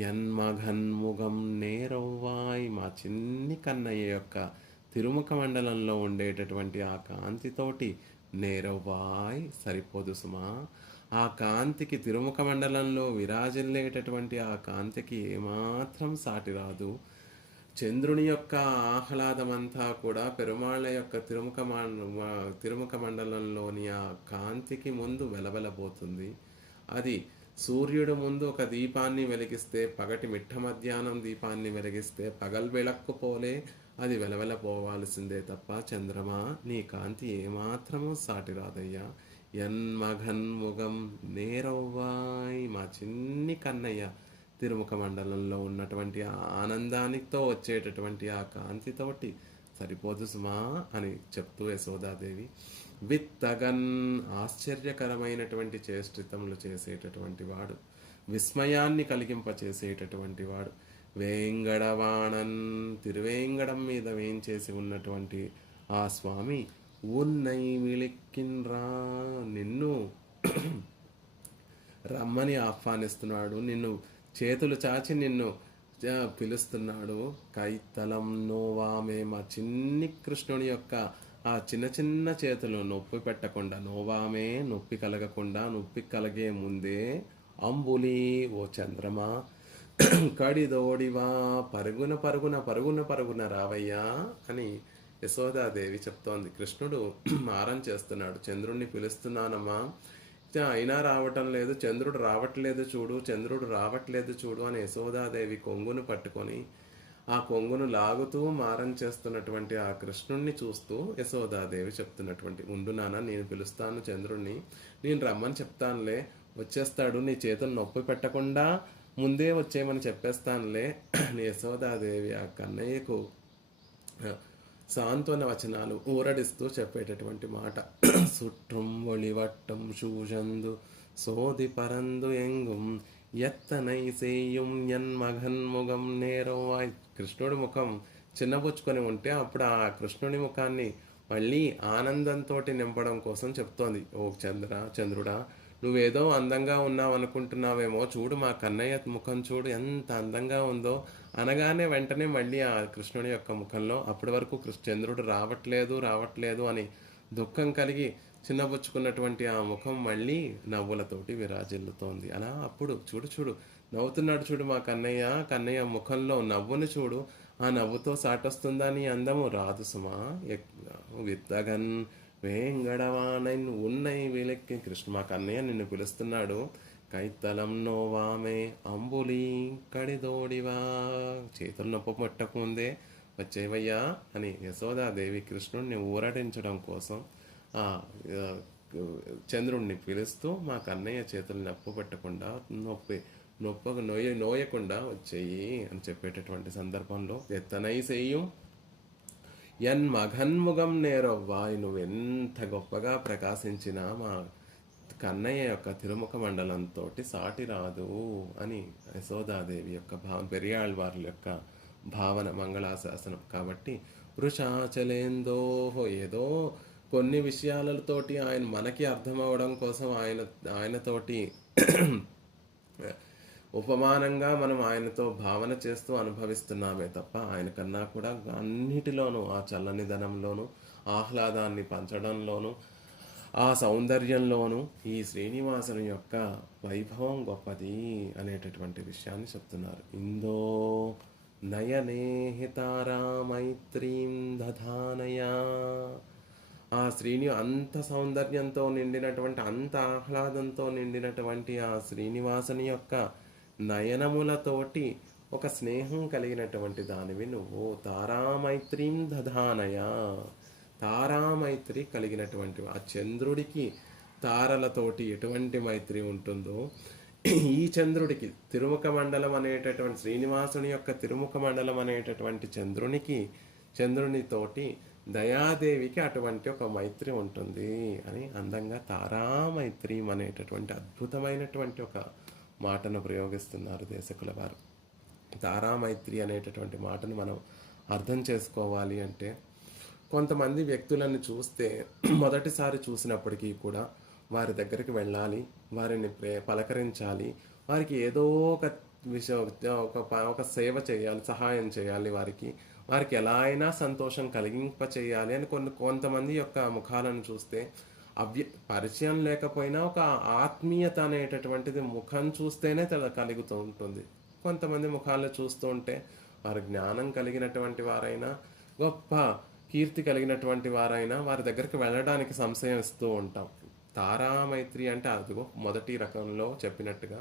యన్మఘన్ముగం నేరవ్వాయ్. మా చిన్ని కన్నయ్య యొక్క తిరుముఖ మండలంలో ఉండేటటువంటి ఆ కాంతితోటి నేరవ్వాయ్ సరిపోదు సుమా. ఆ కాంతికి తిరుముఖ మండలంలో విరాజిల్లేటటువంటి ఆ కాంతికి ఏమాత్రం సాటి రాదు. చంద్రుని యొక్క ఆహ్లాదమంతా కూడా పెరుమాళ్ళ యొక్క తిరుముఖ మండలంలోని ఆ కాంతికి ముందు వెలవెలబోతుంది. అది సూర్యుడు ముందు ఒక దీపాన్ని వెలిగిస్తే, పగటి మిట్ట మధ్యాహ్నం దీపాన్ని వెలిగిస్తే పగల్వెళక్కు పోలే అది వెలవెలపోవాల్సిందే తప్ప, చంద్రమా నీ కాంతి ఏమాత్రమూ సాటి రాదయ్యా. యన్మఘన్ముగం నేరవ్వాయ్. మా చిన్ని కన్నయ్య తిరుముఖ మండలంలో ఉన్నటువంటి ఆ ఆనందానితో వచ్చేటటువంటి ఆ కాంతితోటి సరిపోదు సుమా అని చెప్తూ యశోదాదేవి విత్తగన్ ఆశ్చర్యకరమైనటువంటి చేష్టితములు చేసేటటువంటి వాడు, విస్మయాన్ని కలిగింపచేసేటటువంటి వాడు, వేంగడవాణన్ తిరువేంగడం మీద వేంచేసి ఉన్నటువంటి ఆ స్వామి ఉన్నై విళిక్కిన్రా నిన్ను రమ్మని ఆహ్వానిస్తున్నాడు, నిన్ను చేతులు చాచి నిన్ను పిలుస్తున్నాడు. కైతలం నోవామే. మా చిన్ని కృష్ణుని యొక్క ఆ చిన్న చిన్న చేతులు నొప్పి పెట్టకుండా, నోవామే నొప్పి కలగకుండా, నొప్పి కలిగే ముందే అంబులి ఓ చంద్రమా కడిదోడివా పరుగున పరుగున పరుగున పరుగున రావయ్యా అని యశోదాదేవి చెప్తోంది. కృష్ణుడు మారం చేస్తున్నాడు, చంద్రుణ్ణి పిలుస్తున్నానమ్మా, అయినా రావటం లేదు, చంద్రుడు రావట్లేదు చూడు, చంద్రుడు రావట్లేదు చూడు అని యశోదాదేవి కొంగును పట్టుకొని ఆ కొంగును లాగుతూ మారం చేస్తున్నటువంటి ఆ కృష్ణుణ్ణి చూస్తూ యశోదాదేవి చెప్తున్నటువంటి, ఉండు నాన్న నేను పిలుస్తాను చంద్రుణ్ణి, నేను రమ్మని చెప్తానులే, వచ్చేస్తాడు, నీ చేతులు నొప్పి పెట్టకుండా ముందే వచ్చేయమని చెప్పేస్తానులే అని యశోదాదేవి ఆ కన్నయ్యకు సాంత్వన వచనాలు ఊరడిస్తూ చెప్పేటటువంటి మాట. సుట్rum ఒళివట్టం శూషందు సోది పరందు ఎంగుం ఎత్తనై సేయుం యన్మఘన్ముగం నేరవాయ్. కృష్ణుడి ముఖం చిన్నబుచ్చుకొని ఉంటే అప్పుడు ఆ కృష్ణుడి ముఖాన్ని మళ్ళీ ఆనందంతో నింపడం కోసం చెప్తోంది. ఓ చంద్రుడా, నువ్వేదో అందంగా ఉన్నావు అనుకుంటున్నావేమో, చూడు మా కన్నయ్య ముఖం చూడు ఎంత అందంగా ఉందో అనగానే వెంటనే మళ్ళీ ఆ కృష్ణుడి యొక్క ముఖంలో అప్పటి వరకు చంద్రుడు రావట్లేదు అని దుఃఖం కలిగి చిన్నబుచ్చుకున్నటువంటి ఆ ముఖం మళ్ళీ నవ్వులతోటి విరాజిల్లుతోంది. అలా అప్పుడు చూడు నవ్వుతున్నాడు చూడు మా కన్నయ్య ముఖంలో నవ్వును చూడు, ఆ నవ్వుతో సాటొస్తుందా నీ అందము? రాదు సుమా. విత్తగన్ వేంగడవానైన్ ఉన్నై వీలెక్కి. కృష్ణ మా కన్నయ్య నిన్ను పిలుస్తున్నాడు. కైతలం నోవామే అంబులి కడిదోడివా. చేతులు నొప్పి పట్టకముందే వచ్చేవయ్యా అని యశోదాదేవి కృష్ణుడిని ఊరడించడం కోసం ఆ చంద్రుణ్ణి పిలుస్తూ మా కన్నయ్య చేతులు నొప్పి పెట్టకుండా నోయకుండా వచ్చేయి అని చెప్పేటటువంటి సందర్భంలో ఎత్తనై సేయం యన్మఘన్ముగం నేరవ్వాయ్. నువ్వెంత గొప్పగా ప్రకాశించినా మా కన్నయ్య యొక్క తిరుముఖ మండలంతో సాటి రాదు అని యశోదాదేవి యొక్క పెరియాళ్ వారి యొక్క భావన మంగళాశాసనం. కాబట్టి వృషాచలేందోహో, ఏదో కొన్ని విషయాలతోటి ఆయన మనకి అర్థమవడం కోసం ఆయనతోటి ఉపమానంగా మనం ఆయనతో భావన చేస్తూ అనుభవిస్తున్నామే తప్ప ఆయన కన్నా కూడా అన్నిటిలోనూ ఆ చల్లనిదనంలోనూ ఆహ్లాదాన్ని పంచడంలోనూ ఆ సౌందర్యంలోనూ ఈ శ్రీనివాసుని యొక్క వైభవం గొప్పది అనేటటువంటి విషయాన్ని చెప్తున్నారు. ఇందో నయనేహితారా మైత్రీం దధానయా. ఆ అంత సౌందర్యంతో నిండినటువంటి, అంత ఆహ్లాదంతో నిండినటువంటి ఆ శ్రీనివాసుని యొక్క నయనములతోటి ఒక స్నేహం కలిగినటువంటి దానివి నువ్వు. తారామైత్రీం దధానయా. తారామైత్రి కలిగినటువంటి ఆ చంద్రుడికి తారలతోటి ఎటువంటి మైత్రి ఉంటుందో ఈ చంద్రుడికి తిరుముఖ మండలం అనేటటువంటి శ్రీనివాసుని యొక్క తిరుముఖ మండలం అనేటటువంటి చంద్రునితోటి దయాదేవికి అటువంటి ఒక మైత్రి ఉంటుంది అని అందంగా తారామైత్రి అనేటటువంటి అద్భుతమైనటువంటి ఒక మాటను ప్రయోగిస్తున్నారు దేశకుల వారు. తారామైత్రి అనేటటువంటి మాటను మనం అర్థం చేసుకోవాలి అంటే, కొంతమంది వ్యక్తులను చూస్తే మొదటిసారి చూసినప్పటికీ కూడా వారి దగ్గరికి వెళ్ళాలి, వారిని పలకరించాలి, వారికి ఏదో ఒక విషయం ఒక సేవ చేయాలి, సహాయం చేయాలి, వారికి ఎలా అయినా సంతోషం కలిగింప చేయాలి అని కొంతమంది యొక్క ముఖాలను చూస్తే పరిచయం లేకపోయినా ఒక ఆత్మీయత అనేటటువంటిది ముఖం చూస్తేనే కలుగుతూ ఉంటుంది. కొంతమంది ముఖాలు చూస్తూ ఉంటే వారు జ్ఞానం కలిగినటువంటి వారైనా, గొప్ప కీర్తి కలిగినటువంటి వారైనా వారి దగ్గరికి వెళ్ళడానికి సంశయిస్తూ ఉంటాం. తారామైత్రి అంటే అదిగో మొదటి రకంలో చెప్పినట్టుగా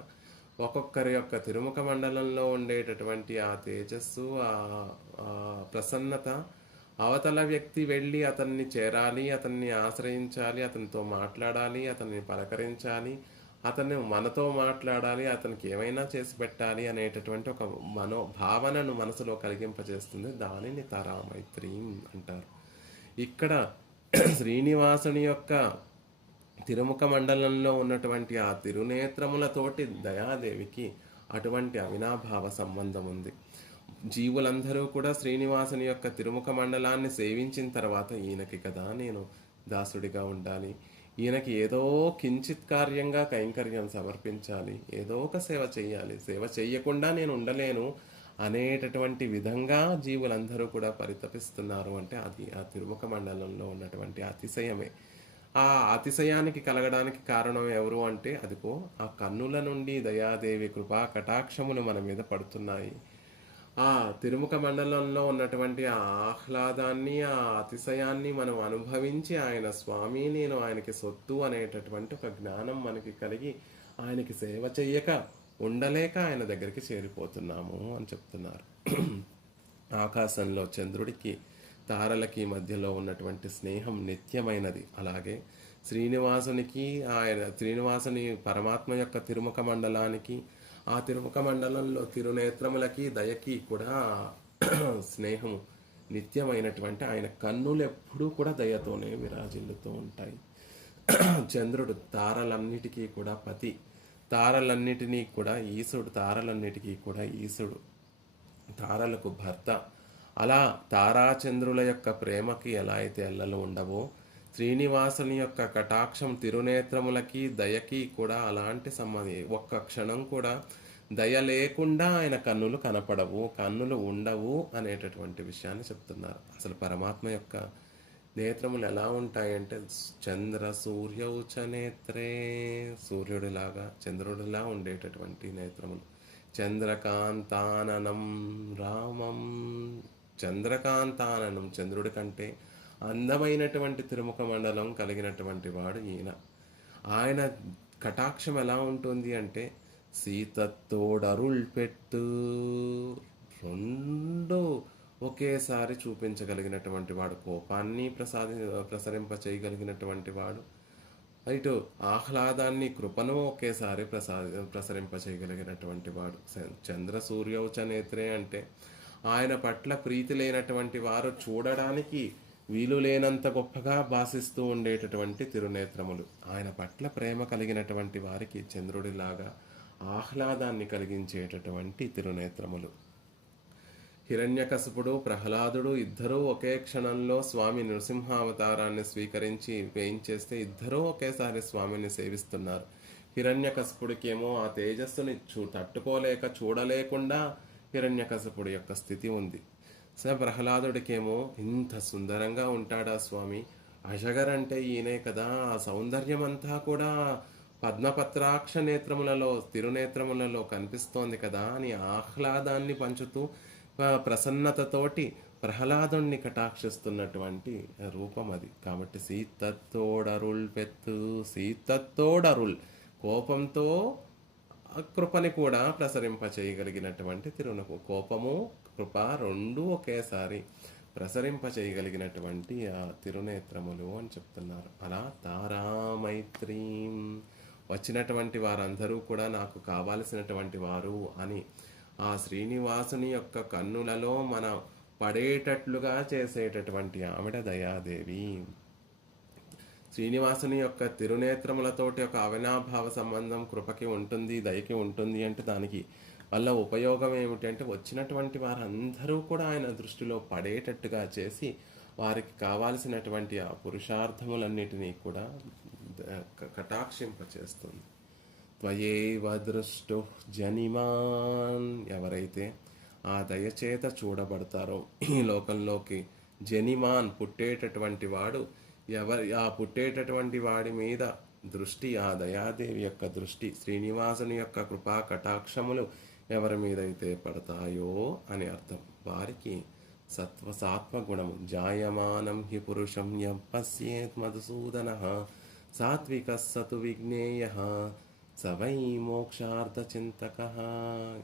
ఒక్కొక్కరి యొక్క తిరుముఖ మండలంలో ఉండేటటువంటి ఆ తేజస్సు, ఆ ప్రసన్నత అవతల వ్యక్తి వెళ్ళి అతన్ని చేరాలి, అతన్ని ఆశ్రయించాలి, అతనితో మాట్లాడాలి, అతన్ని పలకరించాలి, అతను మనతో మాట్లాడాలి, అతనికి ఏమైనా చేసి పెట్టాలి అనేటటువంటి ఒక భావనను మనసులో కలిగింపజేస్తుంది. దానిని తారామైత్రి అంటారు. ఇక్కడ శ్రీనివాసుని యొక్క తిరుముఖ మండలంలో ఉన్నటువంటి ఆ తిరునేత్రములతోటి దయాదేవికి అటువంటి అవినాభావ సంబంధం ఉంది. జీవులందరూ కూడా శ్రీనివాసుని యొక్క తిరుముఖ మండలాన్ని సేవించిన తర్వాత ఈయనకి కదా నేను దాసుడిగా ఉండాలి, ఈయనకి ఏదో కించిత్ కార్యంగా కైంకర్యం సమర్పించాలి, ఏదో ఒక సేవ చేయాలి, సేవ చేయకుండా నేను ఉండలేను అనేటటువంటి విధంగా జీవులందరూ కూడా పరితపిస్తున్నారు అంటే అది ఆ తిరుముఖ మండలంలో ఉన్నటువంటి అతిశయమే. ఆ అతిశయానికి కలగడానికి కారణం ఎవరు అంటే అదిగో ఆ కన్నుల నుండి దయాదేవి కృపా కటాక్షములు మన మీద పడుతున్నాయి. ఆ తిరుముఖ మండలంలో ఉన్నటువంటి ఆ ఆహ్లాదాన్ని, ఆ అతిశయాన్ని మనం అనుభవించి ఆయన స్వామి నేను ఆయనకి సొత్తు అనేటటువంటి ఒక జ్ఞానం మనకి కలిగి ఆయనకి సేవ చెయ్యక ఉండలేక ఆయన దగ్గరికి చేరిపోతున్నాము అని చెప్తున్నారు. ఆకాశంలో చంద్రుడికి తారలకి మధ్యలో ఉన్నటువంటి స్నేహం నిత్యమైనది. అలాగే శ్రీనివాసుని పరమాత్మ యొక్క తిరుముఖ మండలానికి, ఆ తిరుముఖ మండలంలో తిరునేత్రములకి దయకి కూడా స్నేహము నిత్యమైనటువంటి ఆయన కన్నులు ఎప్పుడూ కూడా దయతోనే విరాజిల్లుతూ ఉంటాయి. చంద్రుడు తారలన్నిటికీ కూడా పతి, తారలన్నిటినీ కూడా ఈశుడు, తారలన్నిటికీ కూడా ఈశుడు, తారలకు భర్త. అలా తారాచంద్రుల యొక్క ప్రేమకి ఎలా అయితే ఎల్లలు ఉండవో శ్రీనివాసుని యొక్క కటాక్షం తిరునేత్రములకి దయకి కూడా అలాంటి సంబంధం. ఒక్క క్షణం కూడా దయ లేకుండా ఆయన కన్నులు కనపడవు, కన్నులు ఉండవు అనేటటువంటి విషయాన్ని చెప్తున్నారు. అసలు పరమాత్మ యొక్క నేత్రములు ఎలా ఉంటాయంటే చంద్ర సూర్యౌచ నేత్రే, సూర్యుడిలాగా చంద్రుడిలా ఉండేటటువంటి నేత్రములు. చంద్రకాంతాననం రామం, చంద్రకాంతాననం చంద్రుడి కంటే అందమైనటువంటి తిరుముఖ మండలం కలిగినటువంటి వాడు ఈయన. ఆయన కటాక్షం ఎలా ఉంటుంది అంటే సీతత్తోడరుల్ పెట్టు, రెండు ఒకేసారి చూపించగలిగినటువంటి వాడు, కోపాన్ని ప్రసరింప చేయగలిగినటువంటి వాడు, ఇటు ఆహ్లాదాన్ని కృపను ఒకేసారి ప్రసరింప చేయగలిగినటువంటి వాడు. చంద్ర సూర్యౌచ నేత్రే అంటే ఆయన పట్ల ప్రీతి లేనటువంటి వారు చూడడానికి వీలు లేనంత గొప్పగా భాసిస్తూ ఉండేటటువంటి తిరునేత్రములు. ఆయన పట్ల ప్రేమ కలిగినటువంటి వారికి చంద్రుడిలాగా ఆహ్లాదాన్ని కలిగించేటటువంటి తిరునేత్రములు. హిరణ్యకశిపుడు, ప్రహ్లాదుడు ఇద్దరూ ఒకే క్షణంలో స్వామి నృసింహావతారాన్ని స్వీకరించి వేయించేస్తే ఇద్దరూ ఒకేసారి స్వామిని సేవిస్తున్నారు. హిరణ్యకశిపుడికేమో ఆ తేజస్సుని తట్టుకోలేక చూడలేకుండా హిరణ్యకశిపుడి యొక్క స్థితి ఉంది. ప్రహ్లాదుడికేమో ఇంత సుందరంగా ఉంటాడా స్వామి, అజగర్ అంటే ఈయనే కదా, ఆ సౌందర్యం అంతా కూడా పద్మపత్రాక్ష నేత్రములలో తిరునేత్రములలో కనిపిస్తోంది కదా అని ఆహ్లాదాన్ని పంచుతూ ప్రసన్నతతోటి ప్రహ్లాదుణ్ణి కటాక్షిస్తున్నటువంటి రూపం అది. కాబట్టి సీతత్తోడరుల్ పెత్తు, సీతత్తోడరుల్ కోపంతో కృపని కూడా ప్రసరింప చేయగలిగినటువంటి కోపము కృప రెండు ఒకేసారి ప్రసరింప చేయగలిగినటువంటి ఆ తిరునేత్రములు అని చెప్తున్నారు. అలా తారామైత్రీ వచ్చినటువంటి వారందరూ కూడా నాకు కావాల్సినటువంటి వారు అని ఆ శ్రీనివాసుని యొక్క కన్నులలో మన పడేటట్లుగా చేసేటటువంటి ఆవిడ దయాదేవి. శ్రీనివాసుని యొక్క తిరునేత్రములతోటి ఒక అవినాభావ సంబంధం కృపకి ఉంటుంది, దయకి ఉంటుంది అంటే దానికి వల్ల ఉపయోగం ఏమిటంటే వచ్చినటువంటి వారందరూ కూడా ఆయన దృష్టిలో పడేటట్టుగా చేసి వారికి కావాల్సినటువంటి ఆ పురుషార్థములన్నిటినీ కూడా కటాక్షింపచేస్తుంది. త్వయేవ దృష్టో జనిమాన్, ఎవరైతే ఆ దయచేత చూడబడతారో ఈ లోకంలోకి, జనిమాన్ పుట్టేటటువంటి వాడు, ఆ పుట్టేటటువంటి వాడి మీద దృష్టి, ఆ దయాదేవి యొక్క దృష్టి, శ్రీనివాసుని యొక్క కృపా కటాక్షములు ఎవరి మీదైతే పడతాయో అని అర్థం, వారికి సాత్వగుణము జాయమానం హి పురుషం యం పశ్యేత్ మధుసూదన సాత్విక సతు విజ్ఞేయ సవై మోక్షార్థ చింతక.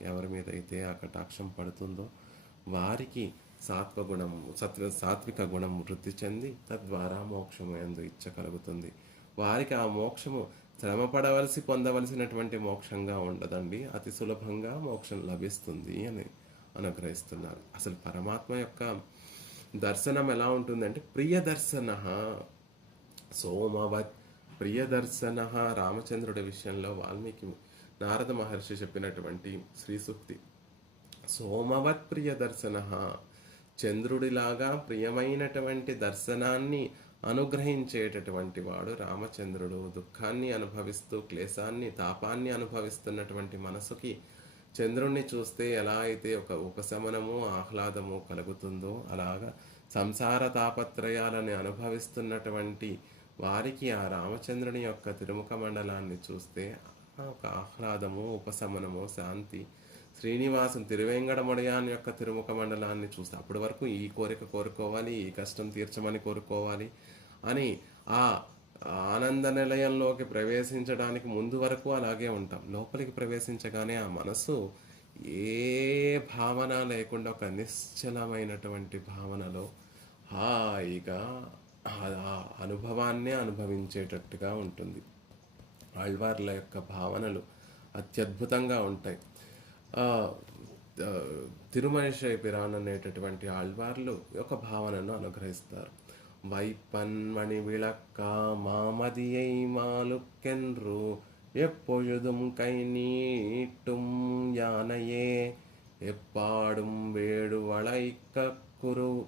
ఎవరి మీదైతే ఆ కటాక్షం పడుతుందో వారికి సాత్విక గుణం వృద్ధి చెంది తద్వారా మోక్షము యందు ఇచ్చ కలుగుతుంది. వారికి ఆ మోక్షము శ్రమపడవలసి పొందవలసినటువంటి మోక్షంగా ఉండదండి, అతి సులభంగా మోక్షం లభిస్తుంది అని అనుగ్రహిస్తున్నారు. అసలు పరమాత్మ యొక్క దర్శనం ఎలా ఉంటుందంటే ప్రియదర్శన సోమవత్ ప్రియదర్శన. రామచంద్రుడి విషయంలో వాల్మీకి నారద మహర్షి చెప్పినటువంటి శ్రీ సూక్తి, సోమవత్ ప్రియదర్శన, చంద్రుడిలాగా ప్రియమైనటువంటి దర్శనాన్ని అనుగ్రహించేటటువంటి వాడు రామచంద్రుడు. దుఃఖాన్ని అనుభవిస్తూ క్లేశాన్ని తాపాన్ని అనుభవిస్తున్నటువంటి మనసుకి చంద్రుణ్ణి చూస్తే ఎలా అయితే ఒక ఉపశమనము ఆహ్లాదము కలుగుతుందో, అలాగా సంసార తాపత్రయాలని అనుభవిస్తున్నటువంటి వారికి ఆ రామచంద్రుని యొక్క తిరుముఖ మండలాన్ని చూస్తే ఒక ఆహ్లాదము ఉపశమనము శాంతి. శ్రీనివాసం తిరువేంగడమడయాన్ యొక్క తిరుముఖ మండలాన్ని చూస్తే అప్పటి వరకు ఈ కోరిక కోరుకోవాలి, ఈ కష్టం తీర్చమని కోరుకోవాలి అని ఆ ఆనంద నిలయంలోకి ప్రవేశించడానికి ముందు వరకు అలాగే ఉంటాం. లోపలికి ప్రవేశించగానే ఆ మనసు ఏ భావన లేకుండా ఒక నిశ్చలమైనటువంటి భావనలో హాయిగా ఆ అనుభవాన్నే అనుభవించేటట్టుగా ఉంటుంది. ఆళ్వార్ల యొక్క భావనలు అత్యద్భుతంగా ఉంటాయి. తిరుమనిషై పిరాన్ అనేటటువంటి ఆళ్వార్లు ఒక భావనను అనుగ్రహిస్తారు. వైపన్మణి విళక్క మామదియై మాలుక్కెన్రు எப்பொழுதும் கை நீட்டும் யானையே எப்பாடும் வேடு வளைக்கக்குருவர்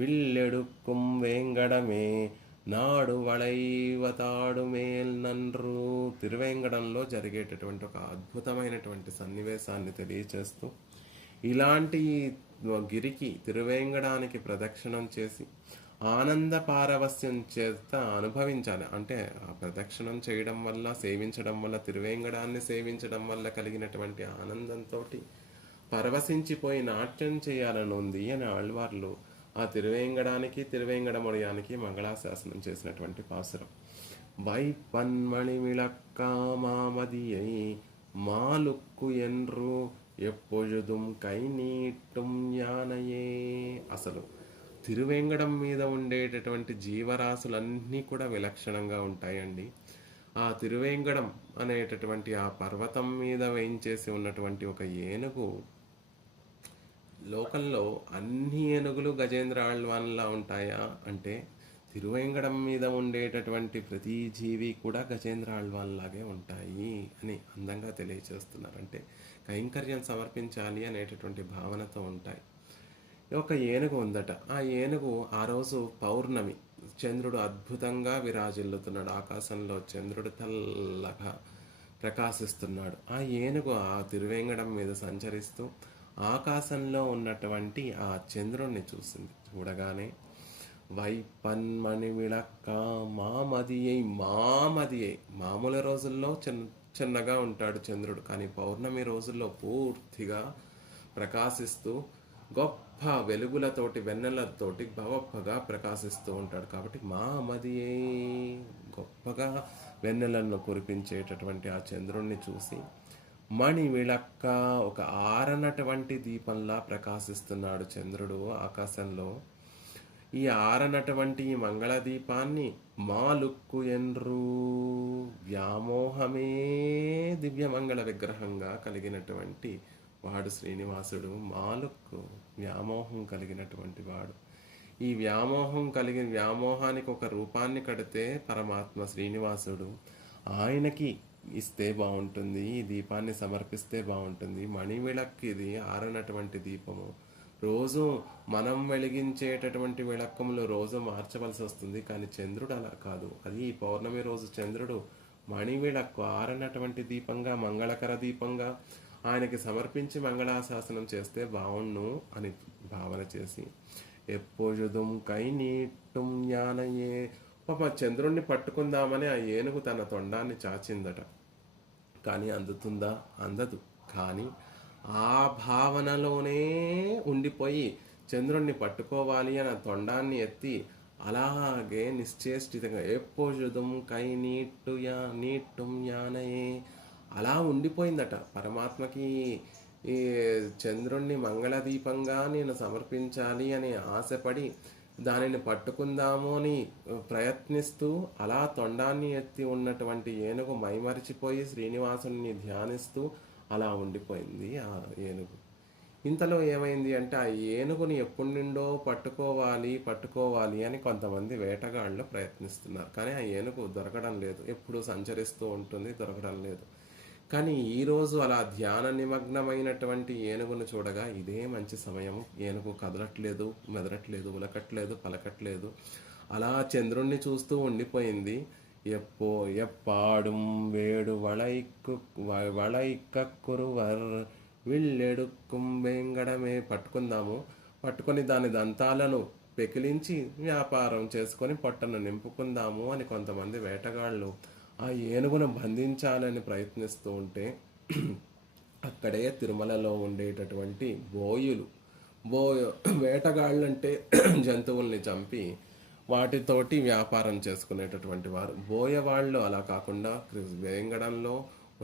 வில்லெடுக்கும் வேங்கடమే నాడు వళైవతాడు మేల్ నన్రు. తిరువేంగడంలో జరిగేటటువంటి ఒక అద్భుతమైనటువంటి సన్నివేశాన్ని తెలియచేస్తూ, ఇలాంటి గిరికి తిరువేంగడానికి ప్రదక్షిణం చేసి ఆనంద పారవస్యం చేత అనుభవించాలి. అంటే ఆ ప్రదక్షిణం చేయడం వల్ల, సేవించడం వల్ల, తిరువేంగడాన్ని సేవించడం వల్ల కలిగినటువంటి ఆనందంతో పరవశించిపోయి నాట్యం చేయాలని ఉంది అని ఆళ్వార్లు ఆ తిరువేంగడానికి తిరువేంగడముడియానికి మంగళాశాసనం చేసినటువంటి పాసురం. వైపన్మణి విళక్క మామదియై మాలుక్కు ఎన్రు ఎప్పొழுதுం కై నీట్టుం యానయే. అసలు తిరువేంగడం మీద ఉండేటటువంటి జీవరాశులన్నీ కూడా విలక్షణంగా ఉంటాయండి. ఆ తిరువేంగడం అనేటటువంటి ఆ పర్వతం మీద వేయించేసి ఉన్నటువంటి ఒక ఏనుగు, లోకంలో అన్ని ఏనుగులు గజేంద్ర ఆళ్వాన్లా ఉంటాయా అంటే తిరువేంగడం మీద ఉండేటటువంటి ప్రతి జీవి కూడా గజేంద్ర ఆళ్వాన్లాగే ఉంటాయి అని అందంగా తెలియచేస్తున్నారు. అంటే కైంకర్యం సమర్పించాలి అనేటటువంటి భావనతో ఉంటాయి. ఒక ఏనుగు ఉందట. ఆ ఏనుగు ఆ రోజు పౌర్ణమి, చంద్రుడు అద్భుతంగా విరాజిల్లుతున్నాడు. ఆకాశంలో చంద్రుడు తెల్లగా ప్రకాశిస్తున్నాడు. ఆ ఏనుగు ఆ తిరువేంగడం మీద సంచరిస్తూ ఆకాశంలో ఉన్నటువంటి ఆ చంద్రుణ్ణి చూసింది. చూడగానే వైపన్మణి విళక్క మామదియై మామూలు రోజుల్లో చిన్నగా ఉంటాడు చంద్రుడు, కానీ పౌర్ణమి రోజుల్లో పూర్తిగా ప్రకాశిస్తూ గొప్ప వెలుగులతోటి వెన్నెలతోటి గొప్పగా ప్రకాశిస్తూ ఉంటాడు. కాబట్టి మామదియై గొప్పగా వెన్నెలను కురిపించేటటువంటి ఆ చంద్రుణ్ణి చూసి మణి విళక్క ఒక ఆరనటువంటి దీపంలా ప్రకాశిస్తున్నాడు చంద్రుడు ఆకాశంలో. ఈ ఆరనటువంటి మంగళ దీపాన్ని మాలుక్కు ఎన్రు, వ్యామోహమే దివ్యమంగళ విగ్రహంగా కలిగినటువంటి వాడు శ్రీనివాసుడు. మాలుక్కు వ్యామోహం కలిగినటువంటి వాడు. ఈ వ్యామోహానికి ఒక రూపాన్ని కడితే పరమాత్మ శ్రీనివాసుడు, ఆయనకి ఇస్తే బాగుంటుంది, ఈ దీపాన్ని సమర్పిస్తే బాగుంటుంది. మణివిళక్కు ఇది ఆరనటువంటి దీపము. రోజు మనం వెలిగించేటటువంటి విళక్కములు రోజు మార్చవలసి వస్తుంది, కానీ చంద్రుడు అలా కాదు. అది ఈ పౌర్ణమి రోజు చంద్రుడు మణివిళక్కు ఆరనటువంటి దీపంగా, మంగళకర దీపంగా ఆయనకి సమర్పించి మంగళాశాసనం చేస్తే బావుణ్ణు అని భావన చేసి ఎప్పొజుదుం కై నీట్టుం యానయే. పాప చంద్రుణ్ణి పట్టుకుందామని ఆ ఏనుగు తన తొండాన్ని చాచిందట. కానీ అందుతుందా? అందదు. కానీ ఆ భావనలోనే ఉండిపోయి చంద్రుణ్ణి పట్టుకోవాలి అని ఆ తొండాన్ని ఎత్తి అలాగే నిశ్చేష్టితంగా ఎప్పొజుదుం కై నీట్టుం యానయే అలా ఉండిపోయిందట. పరమాత్మకి ఈ చంద్రుణ్ణి మంగళదీపంగా నేను సమర్పించాలి అని ఆశపడి దానిని పట్టుకుందాము అని ప్రయత్నిస్తూ అలా తొండాన్ని ఎత్తి ఉన్నటువంటి ఏనుగు మైమరిచిపోయి శ్రీనివాసుని ధ్యానిస్తూ అలా ఉండిపోయింది ఆ ఏనుగు. ఇంతలో ఏమైంది అంటే ఆ ఏనుగుని ఎప్పటి నుండో పట్టుకోవాలి అని కొంతమంది వేటగాళ్ళు ప్రయత్నిస్తున్నారు. కానీ ఆ ఏనుగు దొరకడం లేదు. ఎప్పుడు సంచరిస్తూ ఉంటుంది, దొరకడం లేదు. కానీ ఈరోజు అలా ధ్యాన నిమగ్నమైనటువంటి ఏనుగును చూడగా ఇదే మంచి సమయం. ఏనుగు కదలట్లేదు, మెదలట్లేదు, ఉలకట్లేదు, పలకట్లేదు. అలా చంద్రుణ్ణి చూస్తూ ఉండిపోయింది. ఎప్పాడుం వేడు వళైక్కురువర్ విల్లెడుక్కుం వెంగడమే. పట్టుకొని దాని దంతాలను పెకిలించి వ్యాపారం చేసుకొని పొట్టను నింపుకుందాము అని కొంతమంది వేటగాళ్ళు ఆ ఏనుగును బంధించాలని ప్రయత్నిస్తూ ఉంటే అక్కడే తిరుమలలో ఉండేటటువంటి వేటగాళ్ళంటే జంతువుల్ని చంపి వాటితోటి వ్యాపారం చేసుకునేటటువంటి వారు. బోయవాళ్ళు అలా కాకుండా వేంగడంలో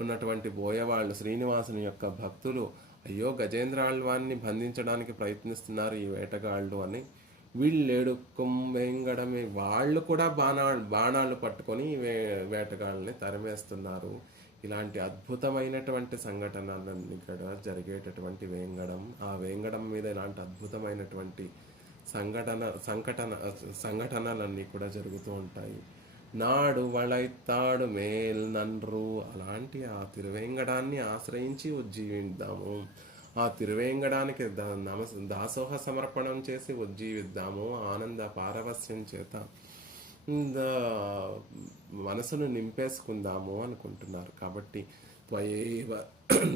ఉన్నటువంటి బోయవాళ్ళు శ్రీనివాసుని యొక్క భక్తులు అయ్యో గజేంద్రాళ్వాన్ని బంధించడానికి ప్రయత్నిస్తున్నారు ఈ వేటగాళ్ళు అని వీళ్ళెడుక్కుం వెంగడమే వాళ్ళు కూడా బాణాలు పట్టుకొని వేటగాళ్ళని తరిమేస్తున్నారు. ఇలాంటి అద్భుతమైనటువంటి సంఘటనలన్నీ కూడా జరిగేటటువంటి వేంగడం. ఆ వేంగడం మీద ఇలాంటి అద్భుతమైనటువంటి సంఘటనలన్నీ కూడా జరుగుతూ ఉంటాయి. నాడు వళైతాడు మేల్ నన్రు. అలాంటి ఆ తిరువేంగడాన్ని ఆశ్రయించి ఉజ్జీవిద్దాము. ఆ తిరువేంగడానికి దాసోహ సమర్పణం చేసి ఉజ్జీవిద్దాము. ఆనంద పారవస్యం చేత మనసును నింపేసుకుందాము అనుకుంటున్నారు. కాబట్టి త్వయేవ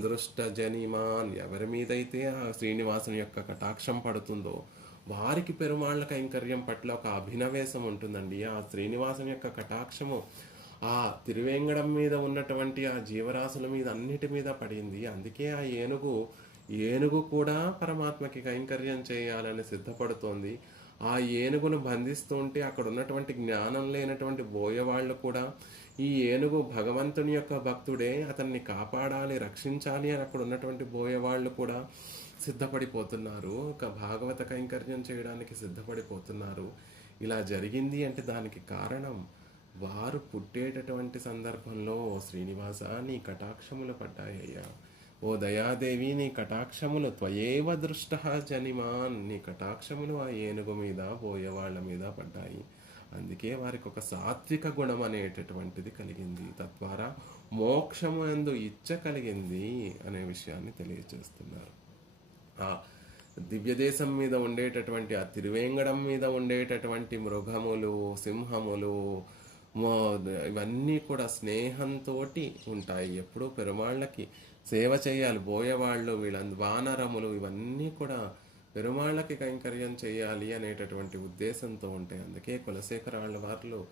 దృష్ట జనిమాన్, ఎవరి మీదైతే ఆ శ్రీనివాసుని యొక్క కటాక్షం పడుతుందో వారికి పెరుమాళ్ళ కైంకర్యం పట్ల ఒక అభినవేశం ఉంటుందండి. ఆ శ్రీనివాసుని యొక్క కటాక్షము ఆ తిరువేంగడం మీద ఉన్నటువంటి ఆ జీవరాశుల మీద అన్నిటి మీద పడింది. అందుకే ఆ ఏనుగు కూడా పరమాత్మకి కైంకర్యం చేయాలని సిద్ధపడుతోంది. ఆ ఏనుగును బంధిస్తూ ఉంటే అక్కడ ఉన్నటువంటి జ్ఞానం లేనటువంటి బోయవాళ్ళు కూడా ఈ ఏనుగు భగవంతుని యొక్క భక్తుడే, అతన్ని కాపాడాలి, రక్షించాలి అని అక్కడ ఉన్నటువంటి బోయవాళ్ళు కూడా సిద్ధపడిపోతున్నారు. ఒక భాగవత కైంకర్యం చేయడానికి సిద్ధపడిపోతున్నారు. ఇలా జరిగింది అంటే దానికి కారణం వారు పుట్టేటటువంటి సందర్భంలో శ్రీనివాస నీ కటాక్షములు పడ్డాయ్యా, ఓ దయాదేవి నీ కటాక్షములు త్వయేవ దృష్ట జనిమాన్, నీ కటాక్షములు ఆ ఏనుగు మీద బోయవాళ్ల మీద పడ్డాయి. అందుకే వారికి ఒక సాత్విక గుణం అనేటటువంటిది కలిగింది. తద్వారా మోక్షము యందు ఇచ్చ కలిగింది అనే విషయాన్ని తెలియజేస్తున్నారు. ఆ దివ్యదేశం మీద ఉండేటటువంటి ఆ తిరువేంగడం మీద ఉండేటటువంటి మృగములు, సింహములు, ఇవన్నీ కూడా స్నేహంతో ఉంటాయి. ఎప్పుడూ పెరుమాళ్ళకి సేవ చేయాలి. బోయవాళ్ళు, వానరములు ఇవన్నీ కూడా పెరుమాళ్ళకి కైంకర్యం చేయాలి అనేటటువంటి ఉద్దేశంతో ఉంటాయి. అందుకే కులశేఖరాళ్ళ వారు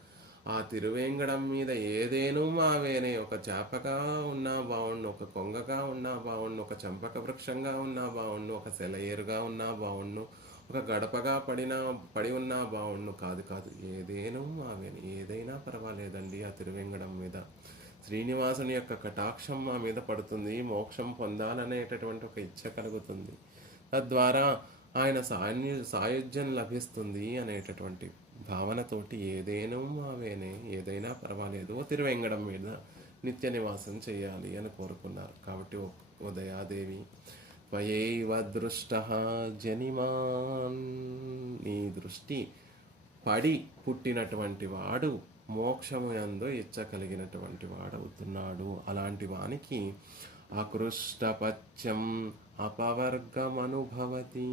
ఆ తిరువేంగడం మీద ఏదేనూ మావేనే, ఒక చేపగా ఉన్నా బావుండు, ఒక కొంగగా ఉన్నా బావుండు, ఒక చంపక వృక్షంగా ఉన్నా బావుండు, ఒక సెలయేరుగా ఉన్నా బావుండు, ఒక గడపగా పడి ఉన్నా బావుండు. కాదు, ఏదేనూ మావేనే, ఏదైనా పర్వాలేదండి. ఆ తిరువేంగడం మీద శ్రీనివాసుని యొక్క కటాక్షం మా మీద పడుతుంది, మోక్షం పొందాలనేటటువంటి ఒక ఇచ్చ కలుగుతుంది. తద్వారా ఆయన సాయుధ్యం లభిస్తుంది అనేటటువంటి భావనతోటి ఏదేనూ మావేనే, ఏదైనా పర్వాలేదు, తిరువేంగడం మీద నిత్య నివాసం చేయాలి అని కోరుకున్నారు. కాబట్టి ఓ దయాదేవి త్వయైవ దృష్ట జనిమాన్, నీ దృష్టి పడి పుట్టినటువంటి వాడు మోక్షము యందు ఇచ్చ కలిగినటువంటి వాడవుతున్నాడు. అలాంటి వానికి అకృష్టపత్యం అపవర్గమనుభవతి.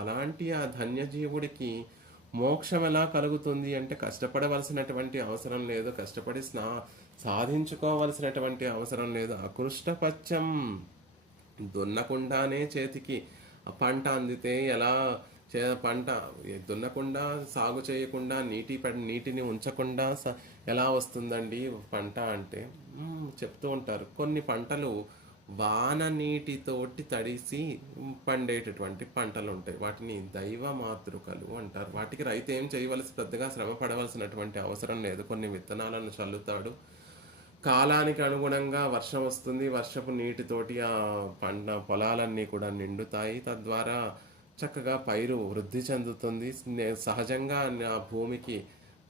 అలాంటి ఆ ధన్యజీవుడికి మోక్షం ఎలా కలుగుతుంది అంటే కష్టపడవలసినటువంటి అవసరం లేదు. కష్టపడి సాధించుకోవలసినటువంటి అవసరం లేదు. అకృష్టపచ్చం, దున్నకుండానే చేతికి ఆ పంట అందితే ఎలా పంట దున్నకుండా, సాగు చేయకుండా, నీటిని ఉంచకుండా ఎలా వస్తుందండి పంట అంటే చెప్తూ ఉంటారు. కొన్ని పంటలు వాన నీటితోటి తడిసి పండేటటువంటి పంటలు ఉంటాయి. వాటిని దైవ మాతృకలు అంటారు. వాటికి రైతు ఏం చేయవలసి, పెద్దగా శ్రమ పడవలసినటువంటి అవసరం లేదు. కొన్ని విత్తనాలను చల్లుతాడు, కాలానికి అనుగుణంగా వర్షం వస్తుంది. వర్షపు నీటితోటి ఆ పంట పొలాలన్నీ కూడా నిండుతాయి. తద్వారా చక్కగా పైరు వృద్ధి చెందుతుంది. సహజంగా ఆ భూమికి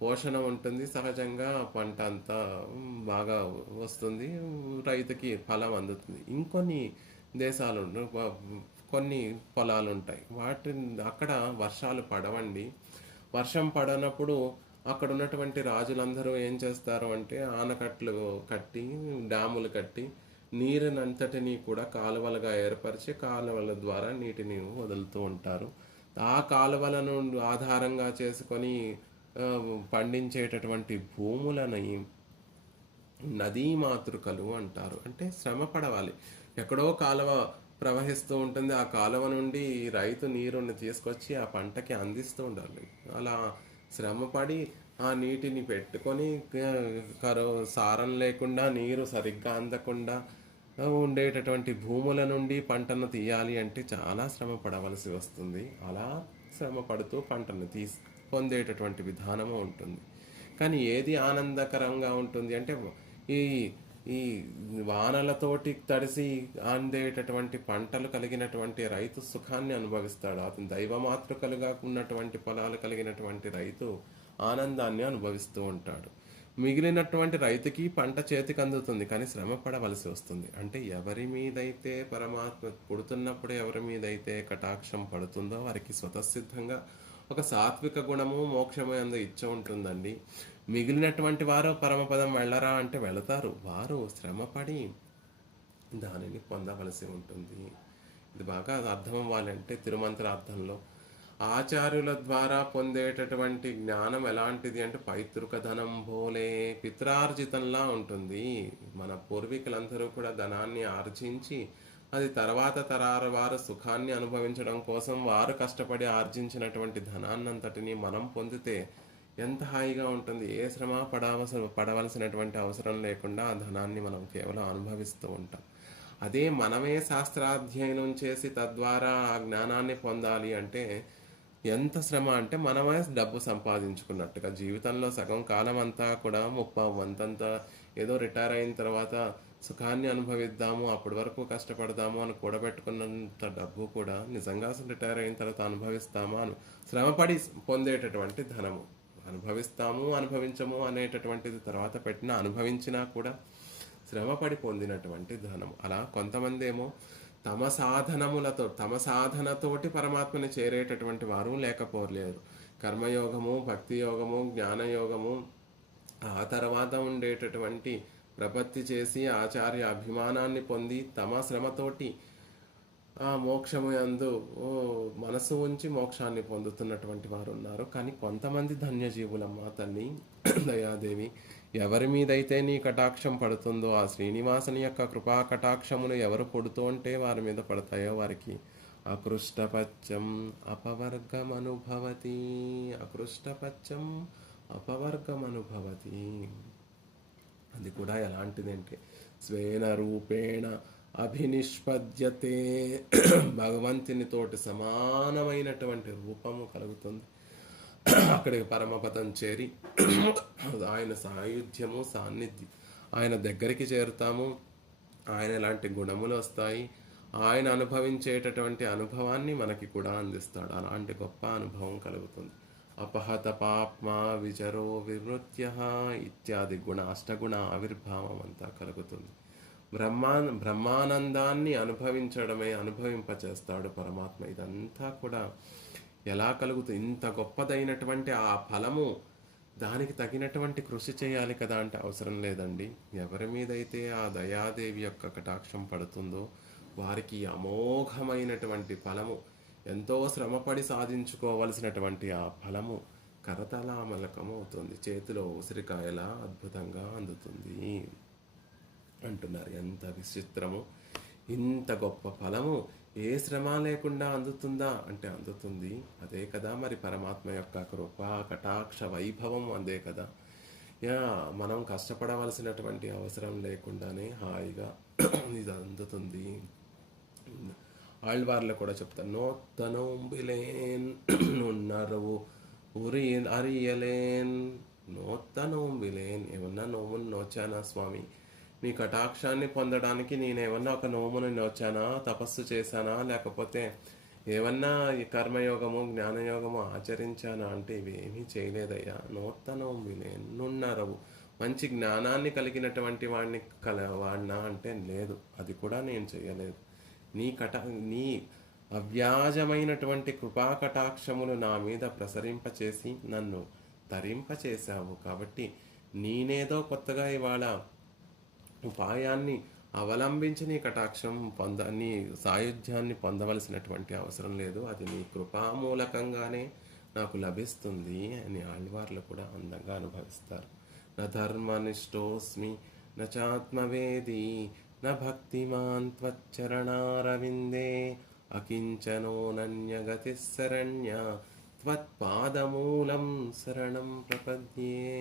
పోషణ ఉంటుంది. సహజంగా పంట అంతా బాగా వస్తుంది. రైతుకి ఫలం అందుతుంది. ఇంకొన్ని దేశాలు, కొన్ని పొలాలు ఉంటాయి, అక్కడ వర్షాలు పడవండి. వర్షం పడనప్పుడు అక్కడ ఉన్నటువంటి రాజులందరూ ఏం చేస్తారు అంటే ఆనకట్లు కట్టి, డ్యాములు కట్టి నీరునంతటినీ కూడా కాలువలుగా ఏర్పరిచి కాలువల ద్వారా నీటిని వదులుతూ ఉంటారు. ఆ కాలువలను ఆధారంగా చేసుకొని పండించేటటువంటి భూములని నదీ మాతృకలు అంటారు. అంటే శ్రమ పడవాలి. ఎక్కడో కాలువ ప్రవహిస్తూ ఉంటుంది, ఆ కాలువ నుండి రైతు నీరుని తీసుకొచ్చి ఆ పంటకి అందిస్తూ ఉండాలి. అలా శ్రమపడి ఆ నీటిని పెట్టుకొని సారం లేకుండా, నీరు సరిగ్గా అందకుండా ఉండేటటువంటి భూముల నుండి పంటను తీయాలి అంటే చాలా శ్రమ పడవలసి వస్తుంది. అలా శ్రమ పడుతూ పంటను పొందేటటువంటి విధానము ఉంటుంది. కానీ ఏది ఆనందకరంగా ఉంటుంది అంటే ఈ ఈ వానలతోటి తడిసి అందేటటువంటి పంటలు కలిగినటువంటి రైతు సుఖాన్ని అనుభవిస్తాడు. అతను దైవమాతృకలుగా ఉన్నటువంటి పొలాలు కలిగినటువంటి రైతు ఆనందాన్ని అనుభవిస్తూ ఉంటాడు. మిగిలినటువంటి రైతుకి పంట చేతికి అందుతుంది, కానీ శ్రమ పడవలసి వస్తుంది. అంటే ఎవరి మీదైతే పరమాత్మ పుడుతున్నప్పుడు ఎవరి మీదైతే కటాక్షం పడుతుందో వారికి స్వతసిద్ధంగా ఒక సాత్విక గుణము మోక్షము అందు ఇచ్చ ఉంటుందండి. మిగిలినటువంటి వారు పరమపదం వెళ్ళరా అంటే వెళతారు. వారు శ్రమపడి దానిని పొందవలసి ఉంటుంది. ఇది బాగా అర్థం అవ్వాలంటే తిరుమంత్రార్థంలో ఆచార్యుల ద్వారా పొందేటటువంటి జ్ఞానం ఎలాంటిది అంటే పైతృక ధనం భోలే, పిత్రార్జితంలా ఉంటుంది. మన పూర్వీకులందరూ కూడా ధనాన్ని ఆర్జించి అది తర్వాత తరాల వారు సుఖాన్ని అనుభవించడం కోసం వారు కష్టపడి ఆర్జించినటువంటి ధనాన్నంతటిని మనం పొందితే ఎంత హాయిగా ఉంటుంది. ఏ శ్రమ పడవలసినటువంటి అవసరం లేకుండా ఆ ధనాన్ని మనం కేవలం అనుభవిస్తూ ఉంటాం. అదే మనమే శాస్త్రాధ్యయనం చేసి తద్వారా ఆ జ్ఞానాన్ని పొందాలి అంటే ఎంత శ్రమ అంటే మనమే డబ్బు సంపాదించుకున్నట్టుగా. జీవితంలో సగం కాలం అంతా కూడా 30% ఏదో రిటైర్ అయిన తర్వాత సుఖాన్ని అనుభవిద్దాము, అప్పటి వరకు కష్టపడదాము అని కూడబెట్టుకున్నంత డబ్బు కూడా నిజంగా రిటైర్ అయిన తర్వాత అనుభవిస్తామా శ్రమపడి పొందేటటువంటి ధనము. అనుభవిస్తాము అనుభవించము అనేటటువంటిది తర్వాత పెట్టినా, అనుభవించినా కూడా శ్రమపడి పొందినటువంటి ధనం. అలా కొంతమంది ఏమో తమ సాధనతోటి పరమాత్మని చేరేటటువంటి వారు లేకపోలేరు. కర్మయోగము, భక్తి యోగము, జ్ఞానయోగము, ఆ తర్వాత ఉండేటటువంటి ప్రపత్తి చేసి ఆచార్య అభిమానాన్ని పొంది తమ శ్రమతోటి ఆ మోక్షము యందు మనసు ఉంచి మోక్షాన్ని పొందుతున్నటువంటి వారు ఉన్నారు. కానీ కొంతమంది ధన్యజీవులమ్మ తల్లి దయాదేవి, ఎవరి మీదైతే నీ కటాక్షం పడుతుందో ఆ శ్రీనివాసుని యొక్క కృపా కటాక్షములు ఎవరు పొడుతూ ఉంటే వారి మీద పడతాయో వారికి అకృష్టపచ్చం అపవర్గమనుభవతి. అకృష్టపచ్చం అపవర్గమనుభవతి. అది కూడా ఎలాంటిదంటే స్వేన రూపేణ అభినిష్పద్యతే, భగవంతుని తోటి సమానమైనటువంటి రూపము కలుగుతుంది. అక్కడికి పరమపదం చేరి ఆయన సాయుధ్యము, సాన్నిధ్యం, ఆయన దగ్గరికి చేరుతాము. ఆయన ఎలాంటి గుణములు వస్తాయి, ఆయన అనుభవించేటటువంటి అనుభవాన్ని మనకి కూడా అందిస్తాడు. అలాంటి గొప్ప అనుభవం కలుగుతుంది. అపహత పాప్మా విచరో వివృత్య ఇత్యాది అష్టగుణ ఆవిర్భావం అంతా కలుగుతుంది. బ్రహ్మానందాన్ని అనుభవింపచేస్తాడు పరమాత్మ. ఇదంతా కూడా ఎలా కలుగుతుంది? ఇంత గొప్పదైనటువంటి ఆ ఫలము దానికి తగినటువంటి కృషి చేయాలి కదా అంటే అవసరం లేదండి. ఎవరి మీదైతే ఆ దయాదేవి యొక్క కటాక్షం పడుతుందో వారికి అమోఘమైనటువంటి ఫలము, ఎంతో శ్రమపడి సాధించుకోవలసినటువంటి ఆ ఫలము కరతలామలకం అవుతుంది, చేతిలో ఉసిరికాయలా అద్భుతంగా అందుతుంది అంటున్నారు. ఎంత విచిత్రము! ఇంత గొప్ప ఫలము ఏ శ్రమ లేకుండా అందుతుందా అంటే అందుతుంది. అదే కదా మరి పరమాత్మ యొక్క కృపా కటాక్ష వైభవం అదే కదా. మనం కష్టపడవలసినటువంటి అవసరం లేకుండానే హాయిగా ఇది అందుతుంది. ఆళ్వార్లు కూడా చెప్తారు, నోత్తనోంబిలేన్ నున్నరవు ఉరి అరియలేన్, నోత్తనోంబిలేన్. ఏమన్నా నోమును నోచానా స్వామి? నీ కటాక్షాన్ని పొందడానికి నేనేమన్నా ఒక నోమును నోచానా, తపస్సు చేశానా, లేకపోతే ఏమన్నా ఈ కర్మయోగము జ్ఞానయోగము ఆచరించానా అంటే ఇవేమీ చేయలేదయ్యా. నోత్తనోంబిలేన్ నున్నరవు, మంచి జ్ఞానాన్ని కలిగినటువంటి వాడినా అంటే లేదు, అది కూడా నేను చేయలేదు. నీ అవ్యాజమైనటువంటి కృపా కటాక్షములు నా మీద ప్రసరింపచేసి నన్ను తరింపచేశావు. కాబట్టి నేనేదో కొత్తగా ఇవాళ ఉపాయాన్ని అవలంబించి నీ కటాక్షం నీ సాయుధ్యాన్ని పొందవలసినటువంటి అవసరం లేదు, అది నీ కృపామూలకంగానే నాకు లభిస్తుంది అని ఆళ్వార్లు కూడా అందంగా అనుభవిస్తారు. నా ధర్మనిష్టోస్మి నాత్మవేది న భక్తిమాన్ త్వచ్చరణారవిందే, అకించనోనన్యగతి శరణ్య త్వత్పాదమూలం శరణం ప్రపద్యే.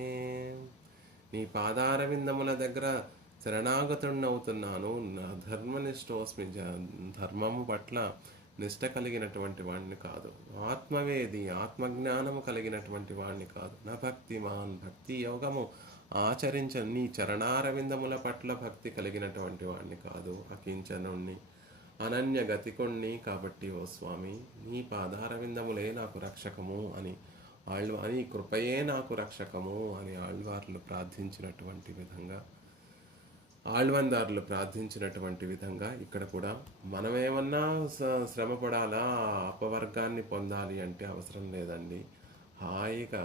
నీ పాదారవిందముల దగ్గర శరణాగతుడినవుతున్నాను. నా ధర్మనిష్టోస్మి, ధర్మము పట్ల నిష్ట కలిగినటువంటి వాడిని కాదు. ఆత్మవేది, ఆత్మజ్ఞానము కలిగినటువంటి వాడిని కాదు. నా భక్తిమాన్, భక్తి యోగము నీ చరణారవిందముల పట్ల భక్తి కలిగినటువంటి వాడిని కాదు. అకించనుణ్ణి, అనన్య గతికుణ్ణి. కాబట్టి ఓ స్వామి, నీ పాదారవిందములే నాకు రక్షకము అని అని కృపయే నాకు రక్షకము అని ఆళ్వార్లు ప్రార్థించినటువంటి విధంగా, ఆళ్వందారులు ప్రార్థించినటువంటి విధంగా ఇక్కడ కూడా మనమేమన్నా శ్రమపడాలా, అపవర్గాన్ని పొందాలి అంటే అవసరం లేదండి. హాయిగా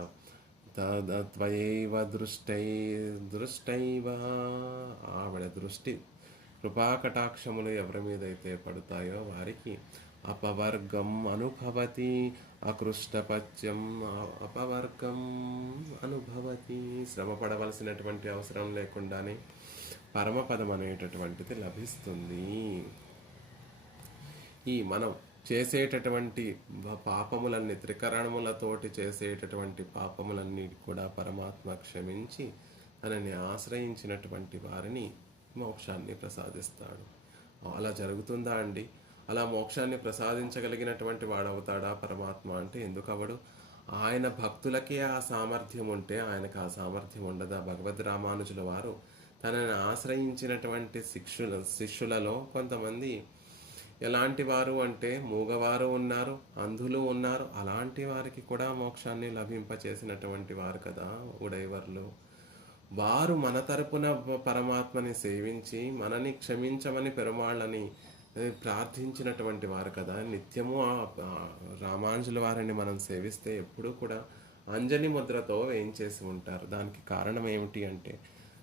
త్వయైవ దృష్టైవ, ఆవిడ దృష్టి కృపాకటాక్షములు ఎవరి మీద అయితే పడతాయో వారికి అపవర్గం అనుభవతి, అకృష్టపత్యం అపవర్గం అనుభవతి. శ్రమ పడవలసినటువంటి అవసరం లేకుండానే పరమపదం అనేటటువంటిది లభిస్తుంది. ఈ మనం చేసేటటువంటి పాపములన్నీ, త్రికరణములతోటి చేసేటటువంటి పాపములన్నీ కూడా పరమాత్మ క్షమించి తనని ఆశ్రయించినటువంటి వారిని మోక్షాన్ని ప్రసాదిస్తాడు. అలా జరుగుతుందా అండి? అలా మోక్షాన్ని ప్రసాదించగలిగినటువంటి వాడవుతాడా పరమాత్మ అంటే? ఎందుకు అవడు? ఆయన భక్తులకే ఆ సామర్థ్యం ఉంటే ఆయనకు ఆ సామర్థ్యం ఉండదా? భగవద్ రామానుజుల వారు తనని ఆశ్రయించినటువంటి శిష్యులలో కొంతమంది ఎలాంటి వారు అంటే మూగవారు ఉన్నారు, అంధులు ఉన్నారు. అలాంటి వారికి కూడా మోక్షాన్ని లభింపచేసినటువంటి వారు కదా ఉడైవర్లు. వారు మన తరపున పరమాత్మని సేవించి మనని క్షమించమని పెరుమాళ్ళని ప్రార్థించినటువంటి వారు కదా. నిత్యము రామానుజుల వారిని మనం సేవిస్తే ఎప్పుడూ కూడా అంజని ముద్రతో వేయించేసి ఉంటారు. దానికి కారణం ఏమిటి అంటే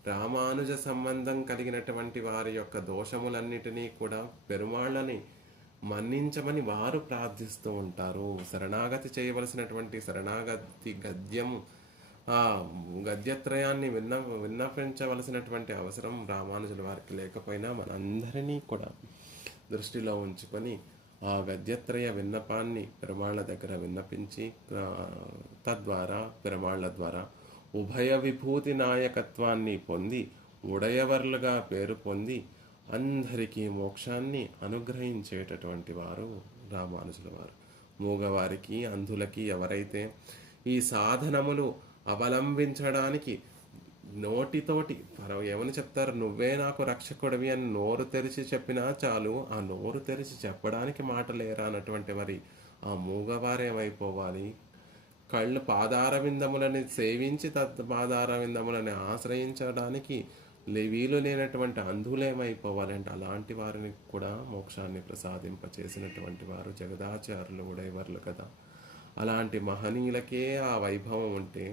రామానుజ సంబంధం కలిగినటువంటి వారి యొక్క దోషములన్నిటినీ కూడా పెరుమాళ్ళని మన్నించమని వారు ప్రార్థిస్తూ ఉంటారు. శరణాగతి చేయవలసినటువంటి శరణాగతి గద్యము, ఆ గద్యత్రయాన్ని విన్నపించవలసినటువంటి అవసరం రామానుజుల వారికి లేకపోయినా మనందరినీ కూడా దృష్టిలో ఉంచుకొని ఆ గద్యత్రయ విన్నపాన్ని పెరుమాళ్ళ దగ్గర విన్నపించి తద్వారా పెరుమాళ్ళ ద్వారా ఉభయ విభూతి నాయకత్వాన్ని పొంది ఉడయవర్లుగా పేరు పొంది అందరికీ మోక్షాన్ని అనుగ్రహించేటటువంటి వారు రామానుజుల వారు. మూగవారికి, అంధులకి ఎవరైతే ఈ సాధనములు అవలంబించడానికి నోటితోటి ఏమని చెప్తారు, నువ్వే నాకు రక్షకుడివి అని నోరు తెరిచి చెప్పినా చాలు, ఆ నోరు తెరిచి చెప్పడానికి మాట లేరా అన్నటువంటి మరి ఆ మూగవారేమైపోవాలి? కళ్ళు పాదారవిందములని సేవించి పాదారవిందములని ఆశ్రయించడానికి వీలు లేనటువంటి అంధులేమైపోవాలంటే అలాంటి వారిని కూడా మోక్షాన్ని ప్రసాదింపచేసినటువంటి వారు జగదాచార్యులు ఉడైవర్లు కదా. అలాంటి మహనీయులకే ఆ వైభవం ఉంటే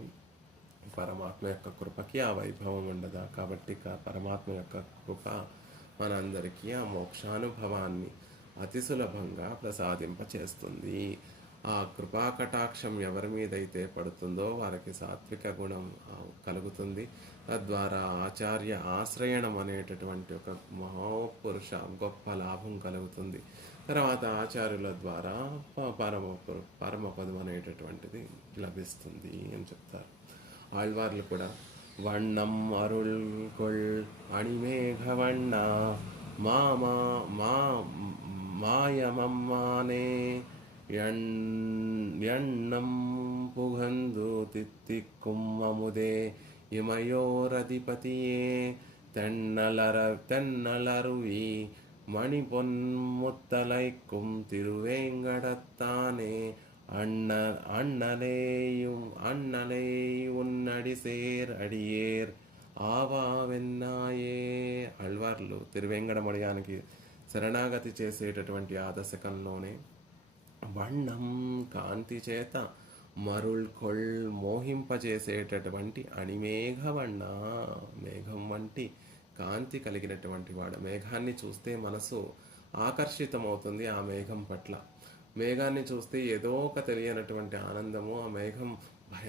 పరమాత్మ యొక్క కృపకి ఆ వైభవం ఉండదా? కాబట్టి పరమాత్మ యొక్క కృప మనందరికీ ఆ మోక్షానుభవాన్ని అతి సులభంగా ప్రసాదింపచేస్తుంది. ఆ కృపాకటాక్షం ఎవరి మీదైతే పడుతుందో వారికి సాత్విక గుణం కలుగుతుంది. తద్వారా ఆచార్య ఆశ్రయణం అనేటటువంటి ఒక మహోపురుష గొప్ప లాభం కలుగుతుంది. తర్వాత ఆచార్యుల ద్వారా పరమపదం అనేటటువంటిది లభిస్తుంది అని చెప్తారు ఆళ్వార్లు కూడా. వண்ணం అరుళ్ కొళ్ అణిమేఘవಣ್ణ మామా మా మాయమమ్మానే எண்ணம் புகந்து தித்திக்கும் அமுதே இமையோரதிபதியே தென்னலருவி மணி பொன்முத்தலைக்கும் திருவேங்கடத்தானே அண்ணலே உன்னடி சேர் అడియేర్ ఆవావెన్నాయే. అల్వార్లు తిరువేంగడమడియానికి శరణాగతి చేసేటటువంటి ఆ దశకంలోనే వర్ణం కాంతి చేత మరుల్కొల్ మోహింపజేసేటటువంటి అణిమేఘవಣ್ణ మేఘం వంటి కాంతి కలిగినటువంటి వాడు. మేఘాన్ని చూస్తే మనసు ఆకర్షితమవుతుంది ఆ మేఘం పట్ల. మేఘాన్ని చూస్తే ఏదో ఒక తెలియనటువంటి ఆనందము, ఆ మేఘం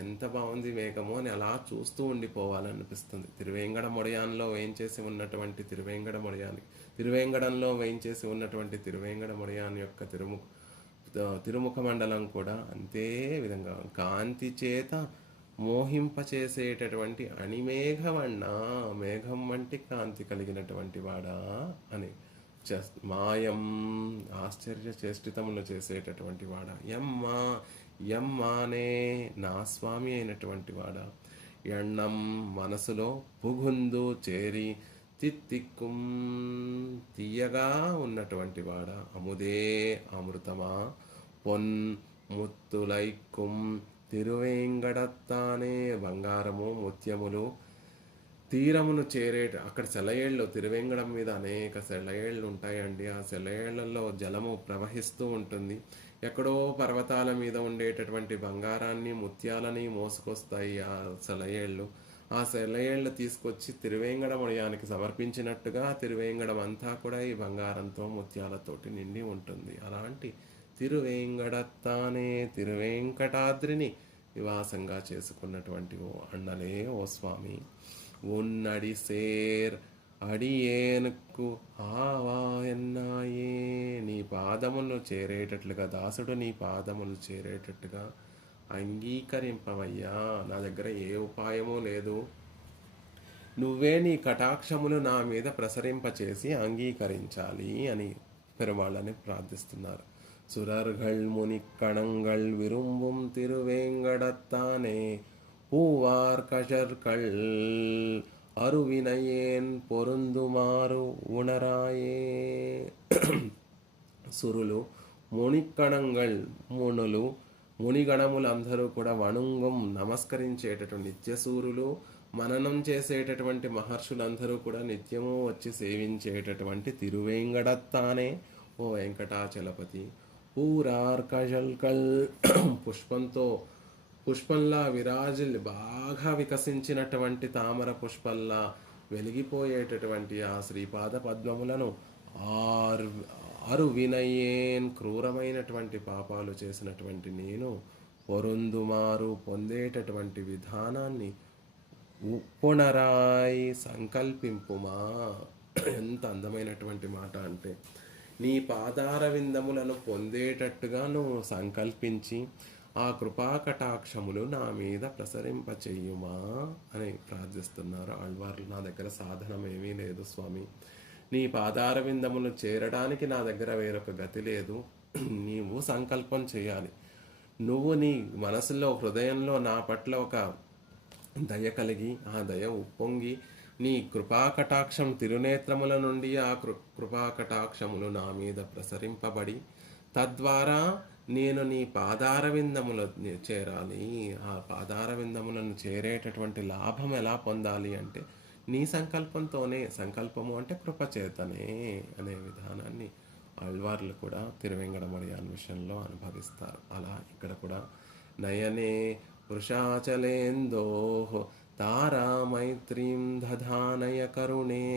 ఎంత బాగుంది మేఘము అని అలా చూస్తూ ఉండిపోవాలనిపిస్తుంది. తిరువేంగడమొడియాన్లో వేయించేసి ఉన్నటువంటి తిరువేంగడంలో వేయించేసి ఉన్నటువంటి తిరువేంగడమొడియాన్ యొక్క తిరుముఖ మండలం కూడా అంతే విధంగా కాంతి చేత మోహింపచేసేటటువంటి అణిమేఘవಣ್ణ మేఘం వంటి కాంతి కలిగినటువంటి వాడా అని మాయం ఆశ్చర్య చేష్టితములు చేసేటటువంటి వాడా. యమ్మానే నా స్వామి అయినటువంటి వాడా. ఎಣ್ಣం మనసులో పుగుందు చేరి తిత్తిక్కుం తీయగా ఉన్నటువంటి వాడా. అముదే అమృతమా పొన్ ముత్తులైక్కుం తిరువేంగడత్తానే బంగారము ముత్యములు తీరమును అక్కడ సెలయేళ్ళు, తిరువేంగడం మీద అనేక సెలయేళ్ళు ఉంటాయండి. ఆ సెలయేళ్లలో జలము ప్రవహిస్తూ ఉంటుంది. ఎక్కడో పర్వతాల మీద ఉండేటటువంటి బంగారాన్ని ముత్యాలని మోసుకొస్తాయి ఆ సెలయేళ్ళు. ఆ సెలయేళ్ళు తీసుకొచ్చి తిరువేంగడమడియానికి సమర్పించినట్టుగా తిరువేంగడం అంతా కూడా ఈ బంగారంతో ముత్యాలతోటి నిండి ఉంటుంది. అలాంటి తిరువేంగడత్తానే తిరువేంకటాద్రిని నివాసంగా చేసుకున్నటువంటి ఓ అన్నలే ఓ స్వామి. ఉన్నడి సేర్ అడియేనుకు ఆవాయన్నాయే. నీ పాదములు చేరేటట్లుగా దాసుడు నీ పాదములు చేరేటట్టుగా అంగీకరింపవయ్యా. నా దగ్గర ఏ ఉపాయమూ లేదు, నువ్వే నీ కటాక్షములు నా మీద ప్రసరింపచేసి అంగీకరించాలి అని పెరుమాళ్ళని ప్రార్థిస్తున్నారు. సురర్గళ్ మునిక్కణంగళ్ విరుంబుం తిరువేంగడత్తానే పూవార్ కషర్కళ్ అరువినయేన్ పొరుందుమారు ఉణరాయే. సురులు మునిక్కణంగళ్ మునులు మునిగణములందరూ కూడా వణుంగం నమస్కరించేటటువంటి నిత్యసూరులు, మననం చేసేటటువంటి మహర్షులందరూ కూడా నిత్యము వచ్చి సేవించేటటువంటి తిరువేంగడత్తానే ఓ వెంకటాచలపతి. పూరార్కజల్కల్ పుష్పంలా బాగా వికసించినటువంటి తామర పుష్పంలా వెలిగిపోయేటటువంటి ఆ శ్రీపాద పద్మములను వినయేన్ క్రూరమైనటువంటి పాపాలు చేసినటువంటి నేను పొరుందుమారు పొందేటటువంటి విధానాన్ని పునరాయి సంకల్పింపుమా. ఎంత అందమైనటువంటి మాట అంటే, నీ పాదార విందములను పొందేటట్టుగా నువ్వు సంకల్పించి ఆ కృపాకటాక్షములు నా మీద ప్రసరింపచేయుమా అని ప్రార్థిస్తున్నారు ఆళ్వార్లు. నా దగ్గర సాధనం ఏమీ లేదు స్వామి, నీ పాదార విందములు చేరడానికి నా దగ్గర వేరొక గతి లేదు. నీవు సంకల్పం చేయాలి. నువ్వు నీ మనసులో హృదయంలో నా పట్ల ఒక దయ కలిగి ఆ దయ ఉప్పొంగి నీ కృపాకటాక్షం తిరునేత్రముల నుండి ఆ కృపాకటాక్షములు నా మీద ప్రసరింపబడి తద్వారా నేను నీ పాదార విందములు చేరాలి. ఆ పాదార విందములను చేరేటటువంటి లాభం ఎలా పొందాలి అంటే నీ సంకల్పంతోనే. సంకల్పము అంటే కృపచేతనే అనే విధానాన్ని ఆళ్వార్లు కూడా తిరువేంగడమడియాన్ విషయంలో అనుభవిస్తారు. అలా ఇక్కడ కూడా నయనే వృషాచలేందో తారా మైత్రీం దధానయ కరుణే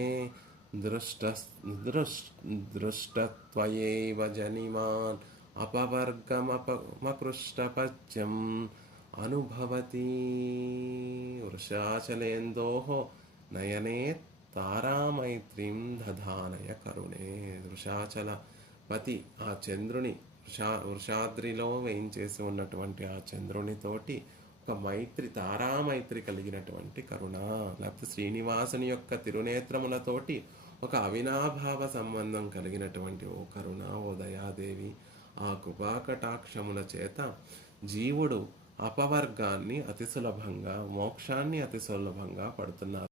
దృష్టత్వయైవ జనిమాన్ అపవర్గమపమకృష్టపద్యం అనుభవతి వృషాచలేందోః నయనే తారామైత్రీం దధానయ కరుణే. వృషాచలపతి ఆ చంద్రుని వృషాద్రిలో వేయించేసి ఉన్నటువంటి ఆ చంద్రునితోటి ఒక మైత్రి, తారామైత్రి కలిగినటువంటి కరుణ, లేకపోతే శ్రీనివాసుని యొక్క తిరునేత్రములతోటి ఒక అవినాభావ సంబంధం కలిగినటువంటి ఓ కరుణ, ఓ దయాదేవి, ఆ కృపాకటాక్షముల చేత జీవుడు అపవర్గాన్ని అతి సులభంగా, మోక్షాన్ని అతి సులభంగా పడుతున్నారు.